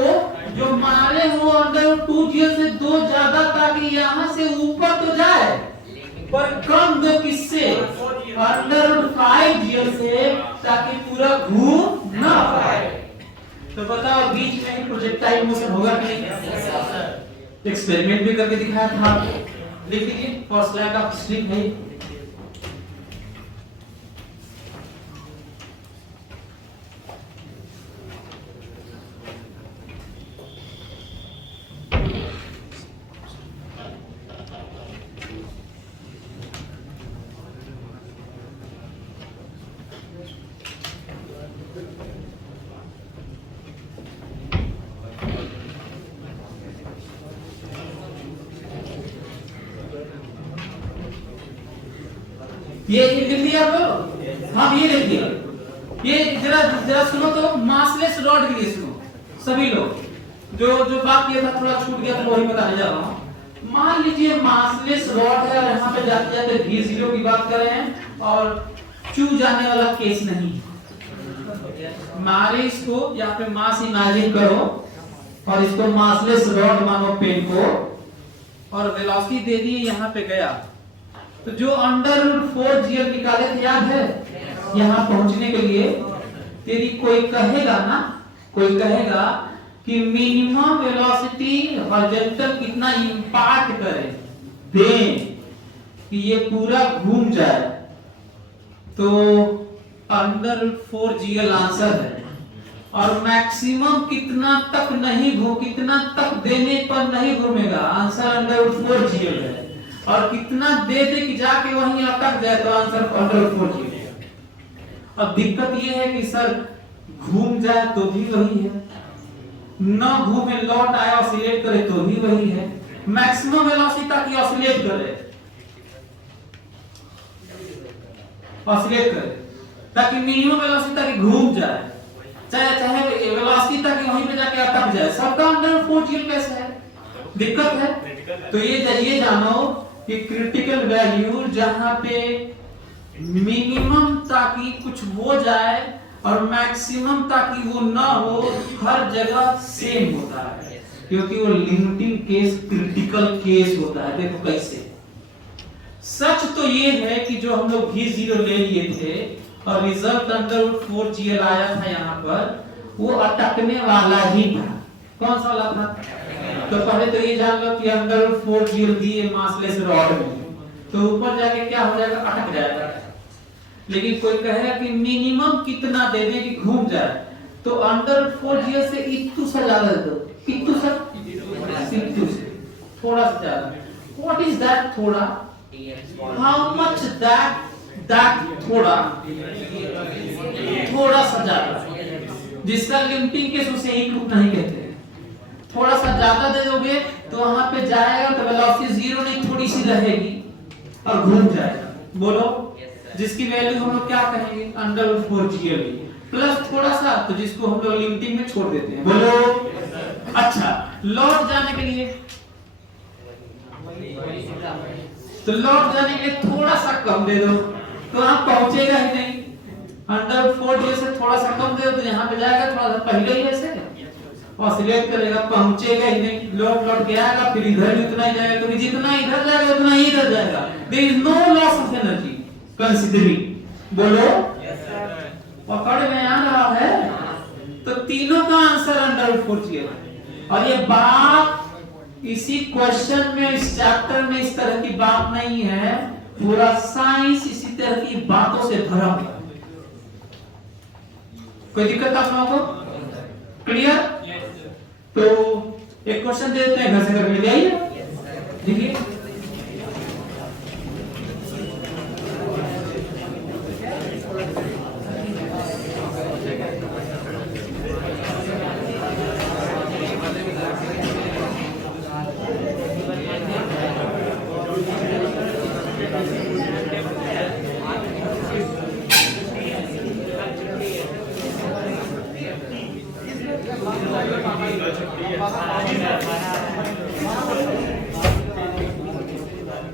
जो मारे हो अंडर 2gl से दो ज्यादा, ताकि यहां से ऊपर तो जाए, पर कम दो किससे? अंडर 5gl से, ताकि पूरा घूम ना पाए। तो बताओ बीच में ही प्रोजेक्टाइल मोशन होगा कि नहीं? एक्सपेरिमेंट भी करके दिखाया था। लिख लीजिए, फॉर स्लैक ऑफ स्ट्रिंग है। ये लिख लिया आपको? हाँ ये लिख लिया। ये जरा जरा सुनो तो, मासलेस रॉड के लिए सुनो सभी लोग। जो बात किया था थोड़ा छूट गया, तो वही बताने जा रहा हूँ। मान लीजिए मासलेस रॉड है, यहाँ पे जाते जाते V0 की बात कर रहे हैं और चू जाने वाला केस नहीं। मारे इसको, यहाँ पे मास इमेजिन करो और इसको मासलेस रॉड मानो पेन को, और वेलोसिटी दे दी, यहाँ पे गया। तो जो अंडर 4gl निकाले थे याद है? यहाँ पहुंचने के लिए तेरी कोई कहेगा ना, कोई कहेगा कि मिनिमम वेलोसिटी हॉरिजॉन्टल कितना इंपार्ट करे दे कि ये पूरा घूम जाए, तो अंडर 4gl आंसर है। और मैक्सिमम कितना तक नहीं कितना तक देने पर नहीं घूमेगा, आंसर अंडर 4gl है। और कितना दे कि जाके वहीं अटक जाए, तो आंसर अंडर 4gl है। अब दिक्कत ये है कि सर घूम जाए तो भी वही है, न घूमे लौट आए ऑसिलेट करे तो भी वही है। मैक्सिमम वेलोसिटी तक ऑसिलेट करे, ताकि मिनिमम वेलोसिटी तक घूम जाए, चाहे वेलोसिटी तक वहीं पे जाके अटक जाए। सबका अंडर 4gl कैसे है? दिक्कत है। तो ये जानो कि क्रिटिकल वैल्यू जहां पे मिनिमम ताकि कुछ हो जाए और मैक्सिमम ताकि वो ना हो, हर जगह सेम होता है, क्योंकि वो लिमिटिंग केस क्रिटिकल केस होता है। देखो कैसे, सच तो ये है कि जो हम लोग V0 ले लिए थे और रिजल्ट अंडर 4gl आया था यहाँ पर, वो अटकने वाला ही था। कौन सा वाला था? तो पहले तो ये जान लो कि अंडर 4gl दिए मासलेस रॉड में, तो ऊपर जाके क्या हो जाएगा? अटक जाएगा। लेकिन कोई कहेगा कि मिनिमम कितना दे दे कि घूम जाए, तो अंडर 4gl से इतु सा ज्यादा दे दो। इतु सा, इतु से थोड़ा सा ज्यादा। व्हाट इज दैट थोड़ा? हाउ मच दैट थोड़ा सा ज्यादा, जिसका लिमिटिंग केस उसे एक रूप नहीं कहते। थोड़ा सा ज्यादा दे दोगे तो वहां पे जाएगा तो वेलोसिटी 0 नहीं, थोड़ी सी रहेगी और घूम जाएगा। बोलो जिसकी वैल्यू हम लोग क्या कहेंगे? अंडर 4gl प्लस थोड़ा सा, तो जिसको हम लोग लिमिटिंग में छोड़ देते हैं। बोलो अच्छा, लौट जाने के लिए, तो लौट जाने के लिए थोड़ा सा कम दे दो तो आप पहुंचेगा ही नहीं। अंडर 4 से थोड़ा सा कम दे दो तो यहाँ पे जाएगा, थोड़ा सा पहले ही ऐसे ऑसिलेट करेगा, पहुंचेगा ही नहीं, लौट के आएगा, फिर इधर भी उतना ही जाएगा, क्योंकि जितना इधर जाएगा उतना ही इधर जाएगा। There is no loss of energy considering. बोलो पकड़ में आ रहा है? तो तीनों का आंसर अंडर 4 और ये बात इसी क्वेश्चन में, इस चैप्टर में इस तरह की बात नहीं है, पूरा साइंस इसी तरह की बातों से भरा हुआ है। कोई दिक्कत आप लोगों को? क्लियर? तो एक क्वेश्चन दे देते हैं, घर से करके ले आइए। देखिए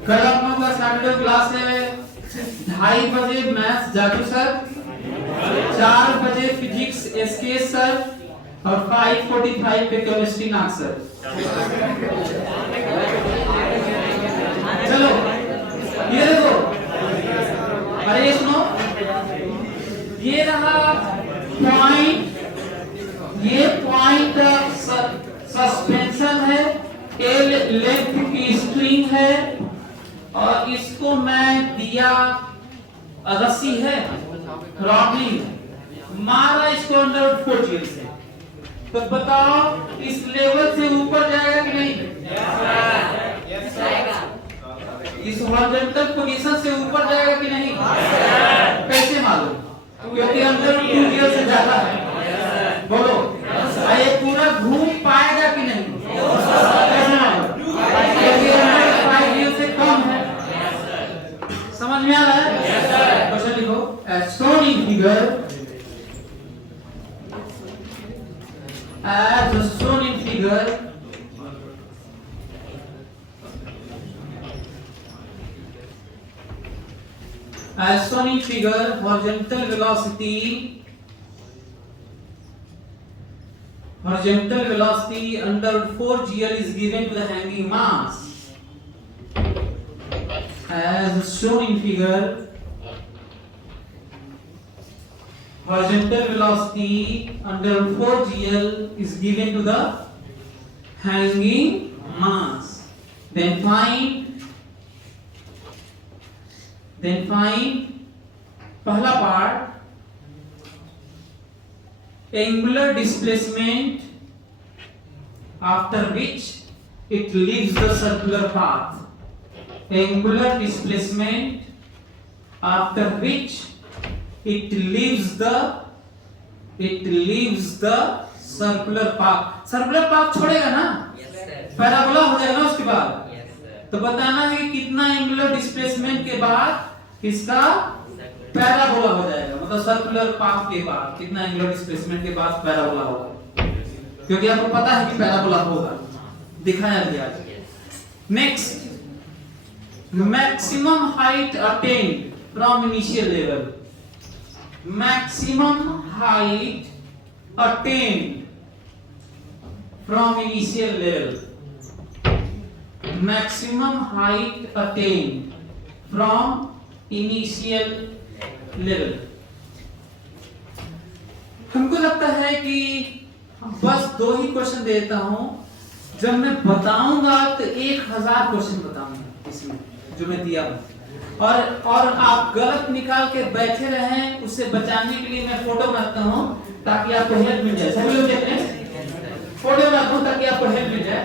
कल आप लोगों का सैटरडे क्लास है, 2:30 बजे मैथ्स जादू सर, 4 बजे फिजिक्स एसके सर और 5:45 पे केमिस्ट्री नाग सर। चलो ये देखो, अरे ये सुनो, ये रहा पॉइंट, ये पॉइंट सस्पेंशन है, एल लेंथ की स्ट्रिंग है और इसको मैं दिया रस्सी है, रॉडिंग मारा इसको अंडर 4 से, तो बताओ इस लेवल से ऊपर जाएगा कि नहीं? इस हॉरिजॉन्टल पोजीशन से ऊपर जाएगा कि नहीं? कैसे मालूम? क्योंकि अंडर 2 से ज्यादा है। बोलो ये पूरा घूम पाएगा कि नहीं? कैसे मालूम? क्योंकि अंडर 5 से कम है। समझ में आ रहा है? क्वेश्चन लिखो, as shown in figure, as shown in figure, as shown in figure, horizontal velocity under 4gl is given to the hanging mass. As shown in figure, horizontal velocity under 4gl is given to the hanging mass. Then find पहला part, angular displacement after which it leaves the circular path. Angular displacement after which it leaves the circular path. Circular path छोड़ेगा ना? पैराबोला हो जाएगा उसके बाद। तो बताना है कि कितना एंगुलर डिस्प्लेसमेंट के बाद इसका पैराबोला हो जाएगा, मतलब सर्कुलर पाथ के बाद कितना एंगुलर डिस्प्लेसमेंट के बाद पैराबोला होगा, क्योंकि आपको पता है कि पैराबोला होगा, दिखाया गया। Next, maximum height attend from initial level. Maximum height attend from initial level. maximum height attained from initial level। हमको लगता है कि बस 2 ही क्वेश्चन देता हूं, जब मैं बताऊंगा तो 1000 क्वेश्चन बताऊंगा इसमें जो मैं दिया हूं, और आप गलत निकाल के बैठे रहें, उससे बचाने के लिए मैं फोटो बनाता हूं ताकि आपको हेल्प मिल जाए। सभी लोग देखते हैं, फोटो बनाता हूं ताकि आपको हेल्प मिल जाए।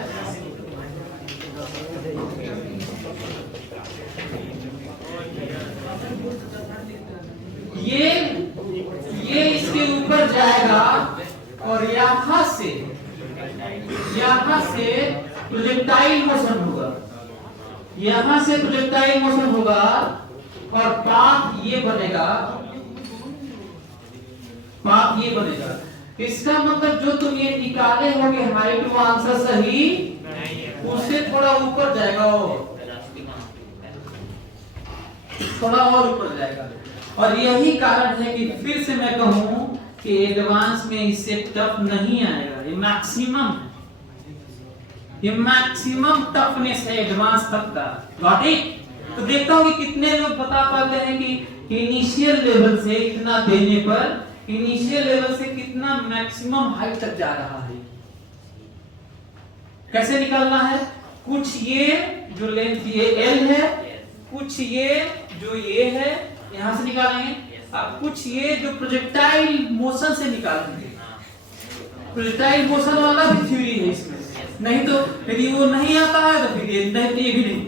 ये इसके ऊपर जाएगा और यहां से प्रोजेक्टाइल मोशन होगा, यहां से प्रोजेक्टाइल मोशन होगा और पाथ ये बनेगा, इसका मतलब जो तुम ये निकाले होगे हाइट वो आंसर सही उससे थोड़ा ऊपर जाएगा, थोड़ा और ऊपर जाएगा। और यही कारण है कि फिर से मैं कहूं कि एडवांस में इससे टफ नहीं आएगा, ये मैक्सिमम है, ये मैक्सिमम टफनेस है एडवांस तक का। Got it? तो देखता हूं कि कितने लोग बता पाते हैं कि इनिशियल लेवल से इतना देने पर इनिशियल लेवल से कितना मैक्सिमम हाइट तक जा रहा है। कैसे निकालना है? कुछ ये जो लेंथ ये L है, कुछ ये जो ये है यहां से निकालेंगे, अब कुछ ये जो प्रोजेक्टाइल मोशन से निकालेंगे। प्रोजेक्टाइल मोशन वाला भी थ्योरी है इसमें, नहीं तो यदि वो नहीं आता है तो फिर ये भी नहीं।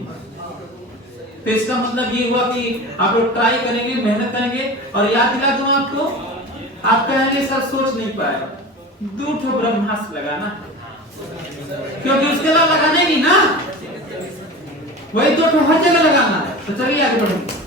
तो इसका मतलब ये हुआ कि आप लोग ट्राई करेंगे, मेहनत करेंगे। और याद दिला दूं आपको, आप कहेंगे सर सोच नहीं पाए, 2 ठो ब्रह्मास्त्र लगाना है, क्योंकि उसके अलावा लगाने नहीं ना, वही 2 ठो हर जगह लगाना है। तो चलिए आगे बढ़ेंगे।